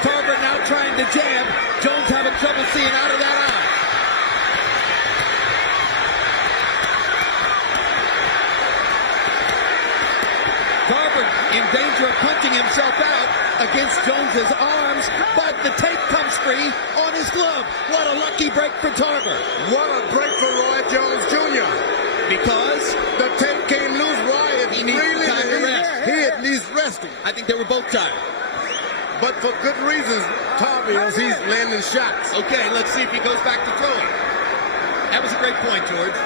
Tarver now trying to jab. Jones having trouble seeing out of that eye. Tarver in danger of punching himself out against Jones's arms, but the tape comes free on his glove. What a lucky break for Tarver. What a break for Roy Jones Jr. Because the tape came loose. Roy he needs time to rest. He needs resting. I think they were both tired. But for good reasons, Tarver, as he's landing shots. Okay, let's see if he goes back to throwing. That was a great point, George.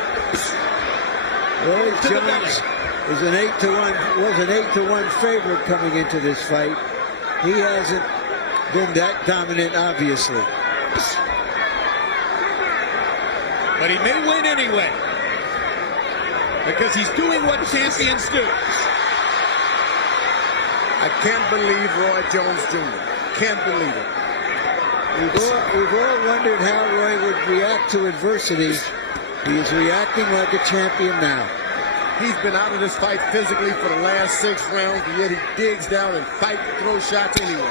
Roy Jones is an 8-1, was an 8-1 favorite coming into this fight. He hasn't been that dominant, obviously. But he may win anyway, because he's doing what champions do. I can't believe Roy Jones Jr. Can't believe it. We've all wondered how Roy would react to adversity. He is reacting like a champion now. He's been out of this fight physically for the last 6 rounds, and yet he digs down and fights, throws shots anyway.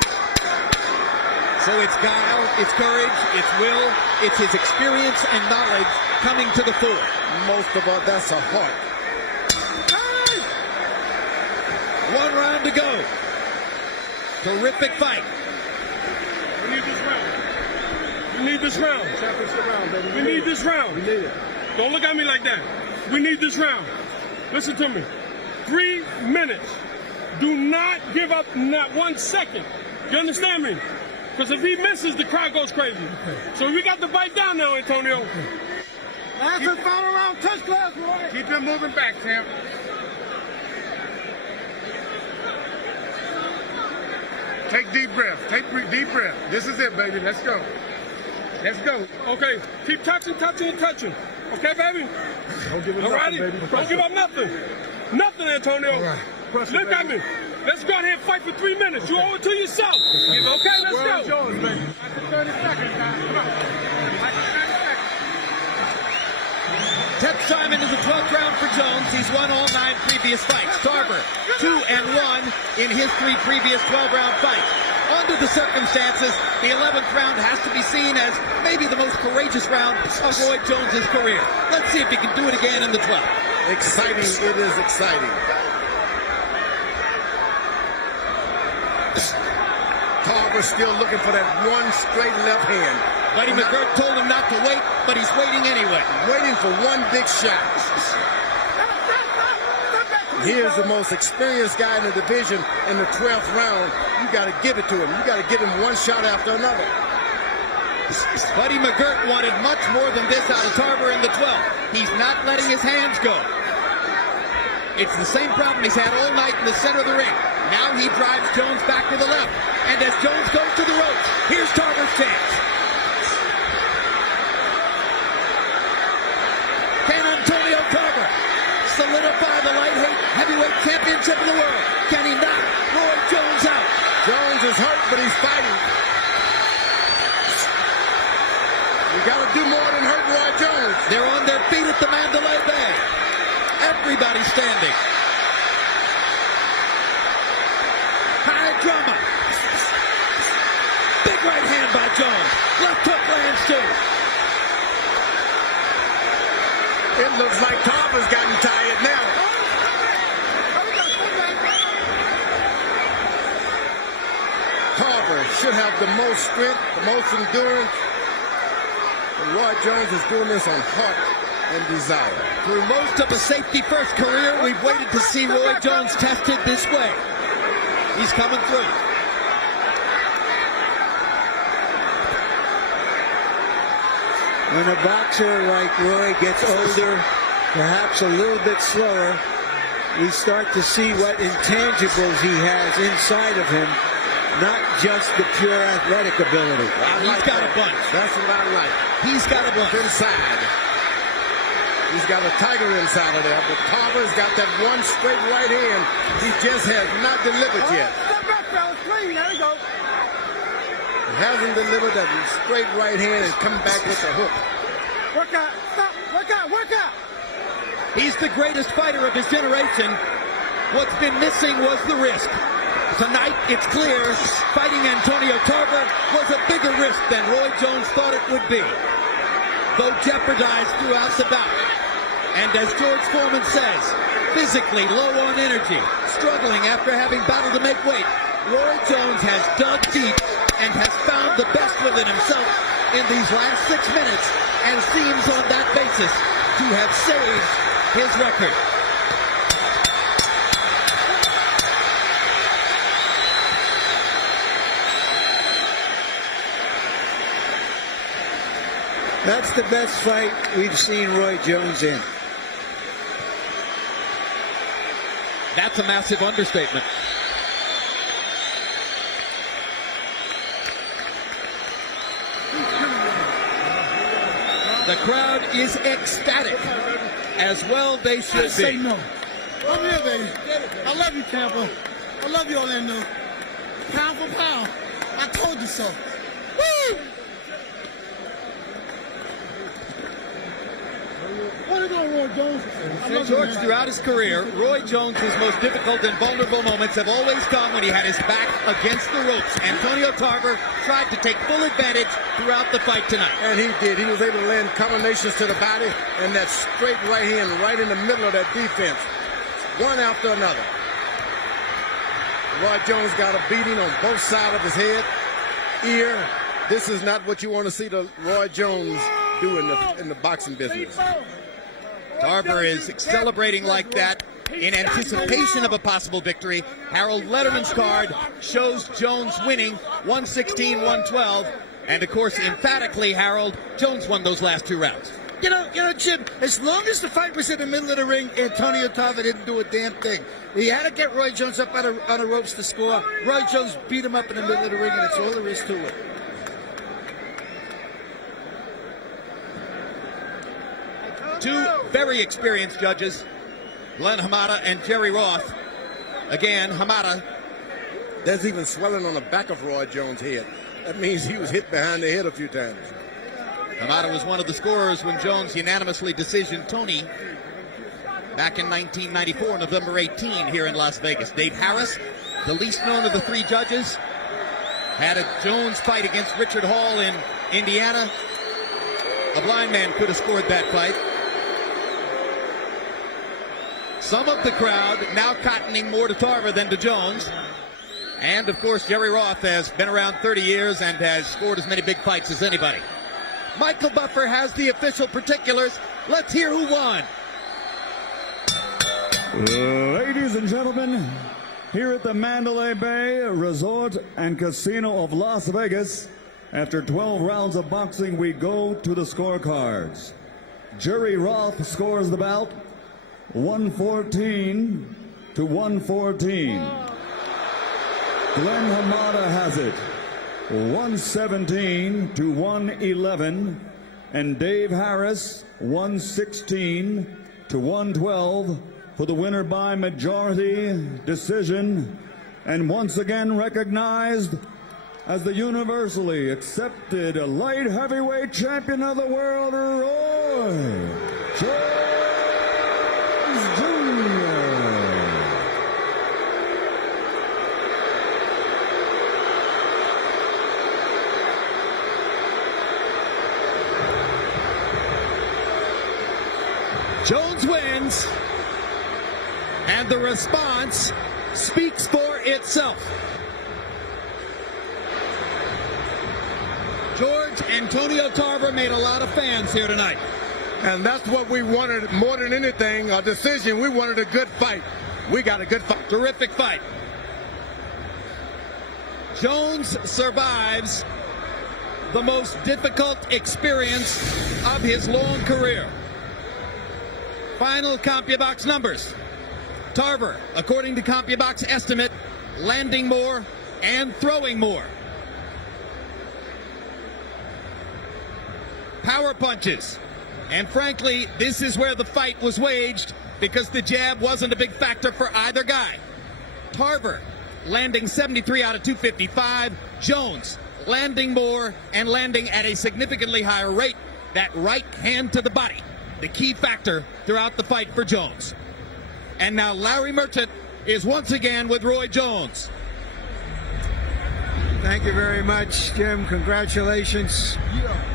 So it's guile, it's courage, it's will, it's his experience and knowledge coming to the fore. Most of all, that's a heart. 1 round to go. Terrific fight. We need this round. We need this round. We need this round. We need it. Don't look at me like that. We need this round. Listen to me. 3 minutes. Do not give up not 1 second. You understand me? Because if he misses, the crowd goes crazy. So we got to bite down now, Antonio. Last and final round, touch glass, Roy. Keep him moving back, champ. Take deep breath. Take deep breath. This is it, baby. Let's go. Let's go. Okay, keep touching. Okay, baby? Don't give All righty? Don't give up nothing. Nothing, Antonio. All right. Look at me. Let's go out here and fight for 3 minutes. You owe it to yourself. Okay, let's go. Yours, baby. 30 seconds, guys. Come on. 10th time into the 12th round for Jones. He's won all 9 previous fights. Tarver, 2-1 in his 3 previous 12-round fights. Under the circumstances, the 11th round has to be seen as maybe the most courageous round of Roy Jones' career. Let's see if he can do it again in the 12th. Exciting. It is exciting. Tarver still looking for that one straight left hand. Buddy McGirt told him not to wait, but he's waiting anyway. Waiting for one big shot. Here's the most experienced guy in the division in the 12th round. You got to give it to him. You got to give him one shot after another. Buddy McGirt wanted much more than this out of Tarver in the 12th. He's not letting his hands go. It's the same problem he's had all night in the center of the ring. Now he drives Jones back to the left. And as Jones goes to the ropes, here's Tarver's chance. Can Antonio Tarver solidify the light heavyweight championship of the world? Can he knock Roy Jones out? Jones is hurt, but he's fighting. We got to do more than hurt Roy Jones. They're on their feet at the Mandalay Bay. Everybody standing. High drama. Big right hand by Jones. Left hook lands too. It looks like Tarver's gotten tired now. Tarver should have the most strength, the most endurance. And Roy Jones is doing this on heart and desire. Through most of a safety-first career, we've waited to see Roy Jones tested this way. He's coming through. When a boxer like Roy gets older, perhaps a little bit slower, we start to see what intangibles he has inside of him, not just the pure athletic ability. He's got a bunch. That's what I like. He's got a bunch. Inside. He's got a tiger inside of there, but Tarver's got that one straight right hand. He just has not delivered yet. Step back, fellas, please. There we go. He hasn't delivered that straight right hand and come back with the hook. Work out. Stop. Work out. Work out. He's the greatest fighter of his generation. What's been missing was the risk. Tonight, it's clear, fighting Antonio Tarver was a bigger risk than Roy Jones thought it would be, though jeopardized throughout the bout. And as George Foreman says, physically low on energy, struggling after having battled to make weight, Roy Jones has dug deep and has found the best within himself in these last 6 minutes and seems on that basis to have saved his record. That's the best fight we've seen Roy Jones in. That's a massive understatement. The crowd is ecstatic, as well they should be. Say no. I'm here, baby. I love you, Tampa. I love you, Orlando. Pound for pound. I told you so. Woo! What are you doing, Roy Jones? George, throughout his career, Roy Jones' most difficult and vulnerable moments have always come when he had his back against the ropes. Antonio Tarver tried to take full advantage throughout the fight tonight. And he did. He was able to land combinations to the body and that straight right hand right in the middle of that defense. One after another. Roy Jones got a beating on both sides of his head, ear. This is not what you want to see the Roy Jones do in the boxing business. Tarver is celebrating like that in anticipation of a possible victory. Harold Letterman's card shows Jones winning 116-112. And of course, emphatically, Harold, Jones won those last 2 rounds. You know, Jim, as long as the fight was in the middle of the ring, Antonio Tarver didn't do a damn thing. He had to get Roy Jones up on the ropes to score. Roy Jones beat him up in the middle of the ring, and that's all there is to it. Two very experienced judges, Glen Hamada and Jerry Roth. Again, Hamada. There's even swelling on the back of Roy Jones' head. That means he was hit behind the head a few times. Hamada was one of the scorers when Jones unanimously decisioned Tony back in 1994, November 18, here in Las Vegas. Dave Harris, the least known of the 3 judges, had a Jones fight against Richard Hall in Indiana. A blind man could have scored that fight. Some of the crowd now cottoning more to Tarver than to Jones. And, of course, Jerry Roth has been around 30 years and has scored as many big fights as anybody. Michael Buffer has the official particulars. Let's hear who won. Ladies and gentlemen, here at the Mandalay Bay Resort and Casino of Las Vegas, after 12 rounds of boxing, we go to the scorecards. Jerry Roth scores the bout 114 to 114. Glen Hamada has it 117 to 111, and Dave Harris 116 to 112 for the winner by majority decision, and once again recognized as the universally accepted light heavyweight champion of the world, Roy Jones Jr. Jones wins, and the response speaks for itself. George, Antonio Tarver made a lot of fans here tonight. And that's what we wanted more than anything, a decision. We wanted a good fight. We got a good fight. Terrific fight. Jones survives the most difficult experience of his long career. Final CompuBox numbers. Tarver, according to CompuBox estimate, landing more and throwing more. Power punches. And frankly, this is where the fight was waged because the jab wasn't a big factor for either guy. Tarver landing 73 out of 255. Jones landing more and landing at a significantly higher rate. That right hand to the body, the key factor throughout the fight for Jones. And now Larry Merchant is once again with Roy Jones. Thank you very much, Jim. Congratulations,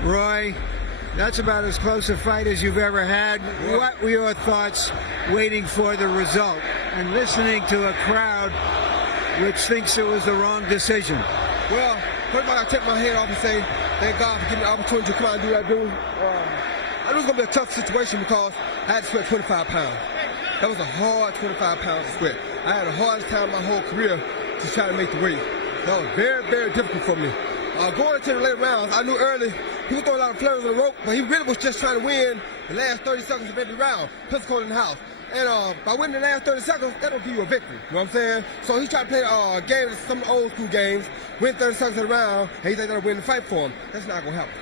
Roy. That's about as close a fight as you've ever had. What were your thoughts waiting for the result and listening to a crowd which thinks it was the wrong decision? Well, first of all, I take my head off and say, thank God for giving me the opportunity to come out and do what I do. I knew it was going to be a tough situation because I had to sweat 25 pounds. That was a hard 25 pounds to sweat. I had the hardest time of my whole career to try to make the weight. That was very, very difficult for me. Going into the late rounds, I knew early he was throwing a lot of flares on the rope, but he really was just trying to win the last 30 seconds of every round, pistol in the house. And by winning the last 30 seconds, that don't give you a victory. You know what I'm saying? So he tried to play a game, some old school games, win 30 seconds of the round, and he think that'll win the fight for him. That's not going to happen.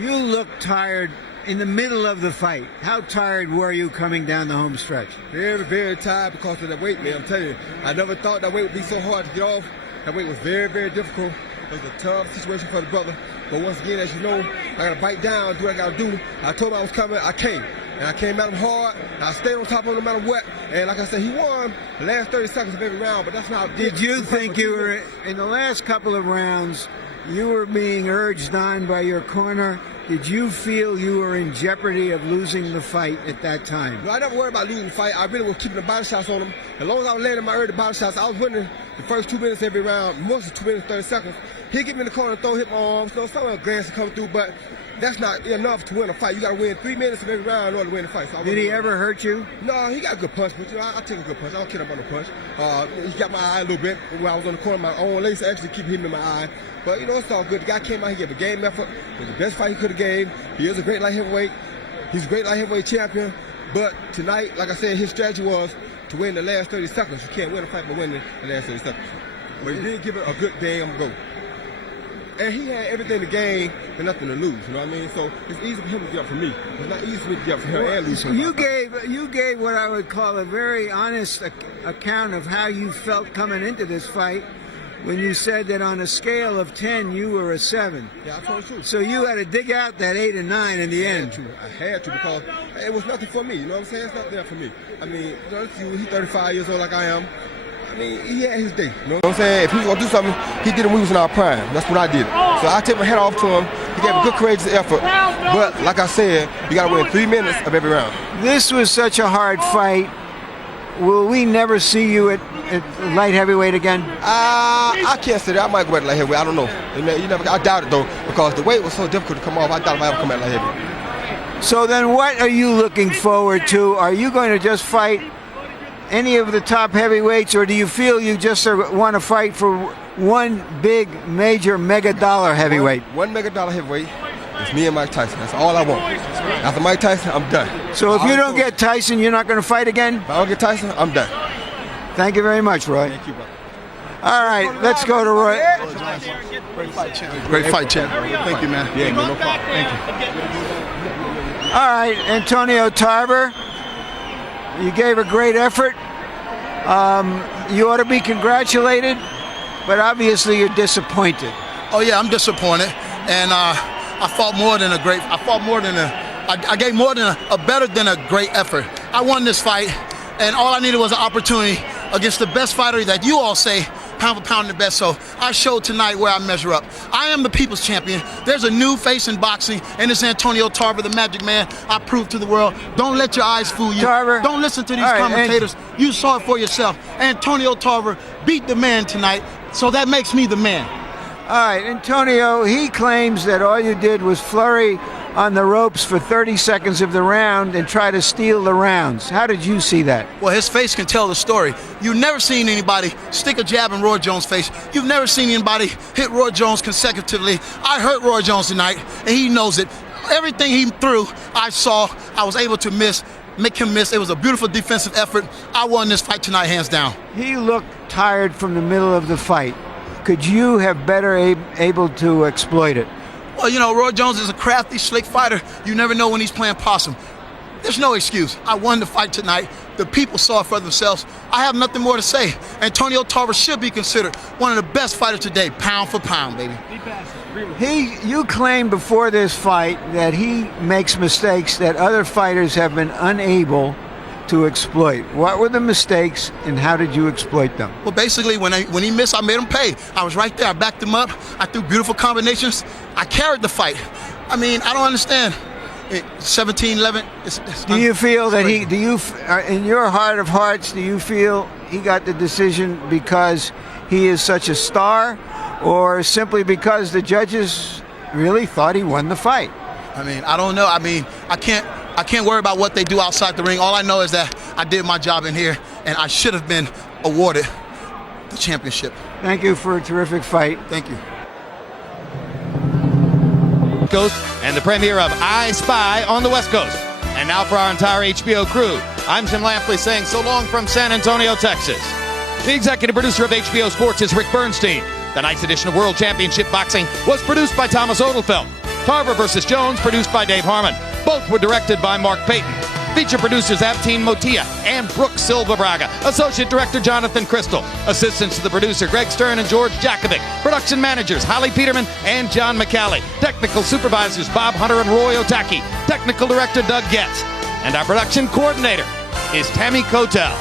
You look tired in the middle of the fight. How tired were you coming down the home stretch? Very, very tired because of that weight, man. I'm telling you, I never thought that weight would be so hard to get off. That weight was very, very difficult. It was a tough situation for the brother. But once again, as you know, I got to bite down, do what I got to do. I told him I was coming, I came. And I came at him hard. I stayed on top of him no matter what. And like I said, he won the last 30 seconds of every round, but that's not... Did you think you were, in the last couple of rounds, you were being urged on by your corner? Did you feel you were in jeopardy of losing the fight at that time? No, I never worried about losing the fight. I really was keeping the body shots on him. As long as I was landing my early body shots, I was winning the first 2 minutes every round, most of 2 minutes, 30 seconds. He'd get me in the corner and throw, hit my arms. So some of the glance to come through, but that's not enough to win a fight. You got to win 3 minutes of every round in order to win a fight. So did he ever hurt you? No, he got a good punch, but you know, I take a good punch. I don't care about no punch. He got my eye a little bit when I was on the corner. My own lace actually keep hitting in my eye. But you know, it's all good. The guy came out, he gave a game effort. It was the best fight he could have gave. He is a great light heavyweight. He's a great light heavyweight champion. But tonight, like I said, his strategy was to win the last 30 seconds. You can't win a fight by winning the last 30 seconds. But he did give it a good damn go. And he had everything to gain and nothing to lose, you know what I mean? So it's easy for him to get up for me. It's not easy for me to get up for him and lose. You gave what I would call a very honest account of how you felt coming into this fight when you said that on a scale of 10, you were a 7. Yeah, I told the truth. So you had to dig out that 8 and 9 in the end. I had to because it was nothing for me, you know what I'm saying? It's not there for me. I mean, you know, he's 35 years old like I am. I mean, he had his day. You know what I'm saying? If he was going to do something, he did it when we was in our prime. That's what I did. So I take my hat off to him. He gave a good, courageous effort. But like I said, you got to win 3 minutes of every round. This was such a hard fight. Will we never see you at light heavyweight again? I can't say that. I might go at light heavyweight. I don't know. I doubt it, though, because the weight was so difficult to come off. I doubt if I ever come at light heavyweight. So then what are you looking forward to? Are you going to just fight any of the top heavyweights, or do you feel you just want to fight for one big, major, mega-dollar heavyweight? One mega-dollar heavyweight. It's me and Mike Tyson. That's all I want. After Mike Tyson, I'm done. So if you don't get Tyson, you're not going to fight again? If I don't get Tyson, I'm done. Thank you very much, Roy. Thank you, brother. All right, let's go to Roy. Great fight, champ. Great fight, champ. Thank you, man. Yeah, no problem. Thank you. All right, Antonio Tarver, you gave a great effort. You ought to be congratulated, but obviously you're disappointed. Oh yeah, I'm disappointed, and I fought more than a great. I gave more than a better than a great effort. I won this fight, and all I needed was an opportunity against the best fighter that you all say pound for pound the best. So I showed tonight where I measure up. I am the people's champion. There's a new face in boxing, and it's Antonio Tarver, the Magic Man. I proved to the world. Don't let your eyes fool you. Tarver. Don't listen to these commentators. You saw it for yourself. Antonio Tarver beat the man tonight, so that makes me the man. All right, Antonio, he claims that all you did was flurry on the ropes for 30 seconds of the round and try to steal the rounds. How did you see that? Well, his face can tell the story. You've never seen anybody stick a jab in Roy Jones' face. You've never seen anybody hit Roy Jones consecutively. I hurt Roy Jones tonight, and he knows it. Everything he threw, I saw. I was able to miss. make him miss. It was a beautiful defensive effort. I won this fight tonight, hands down. He looked tired from the middle of the fight. Could you have better able to exploit it? Well, you know, Roy Jones is a crafty, slick fighter. You never know when he's playing possum. There's no excuse. I won the fight tonight. The people saw it for themselves. I have nothing more to say. Antonio Tarver should be considered one of the best fighters today, pound for pound, baby. You claimed before this fight that he makes mistakes that other fighters have been unable to exploit. What were the mistakes and how did you exploit them? Well, basically, when he missed, I made him pay. I was right there. I backed him up. I threw beautiful combinations. I carried the fight. I mean, I don't understand. 17-11. Do you feel that in your heart of hearts, do you feel he got the decision because he is such a star, or simply because the judges really thought he won the fight? I mean, I don't know. I mean, I can't worry about what they do outside the ring. All I know is that I did my job in here, and I should have been awarded the championship. Thank you for a terrific fight. Thank you. Coast and the premiere of I Spy on the West Coast. And now for our entire HBO crew, I'm Jim Lampley saying so long from San Antonio, Texas. The executive producer of HBO Sports is Rick Bernstein. Tonight's edition of World Championship Boxing was produced by Thomas Odelfelt. Tarver vs. Jones, produced by Dave Harmon. Both were directed by Mark Payton. Feature producers Abtine Motilla and Brooke Silva Braga. Associate Director Jonathan Crystal. Assistants to the producer Greg Stern and George Jakovic. Production managers Holly Peterman and John McCallie. Technical supervisors Bob Hunter and Roy Otaki. Technical Director Doug Getz. And our production coordinator is Tammy Cotel.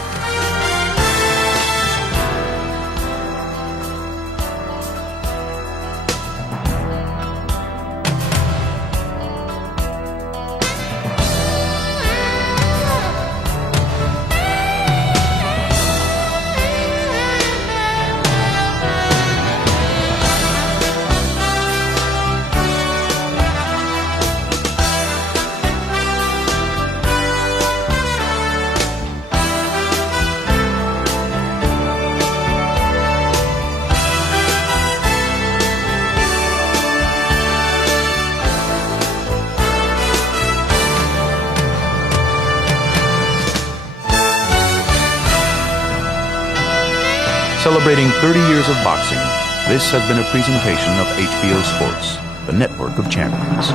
Celebrating 30 years of boxing, this has been a presentation of HBO Sports, the network of champions.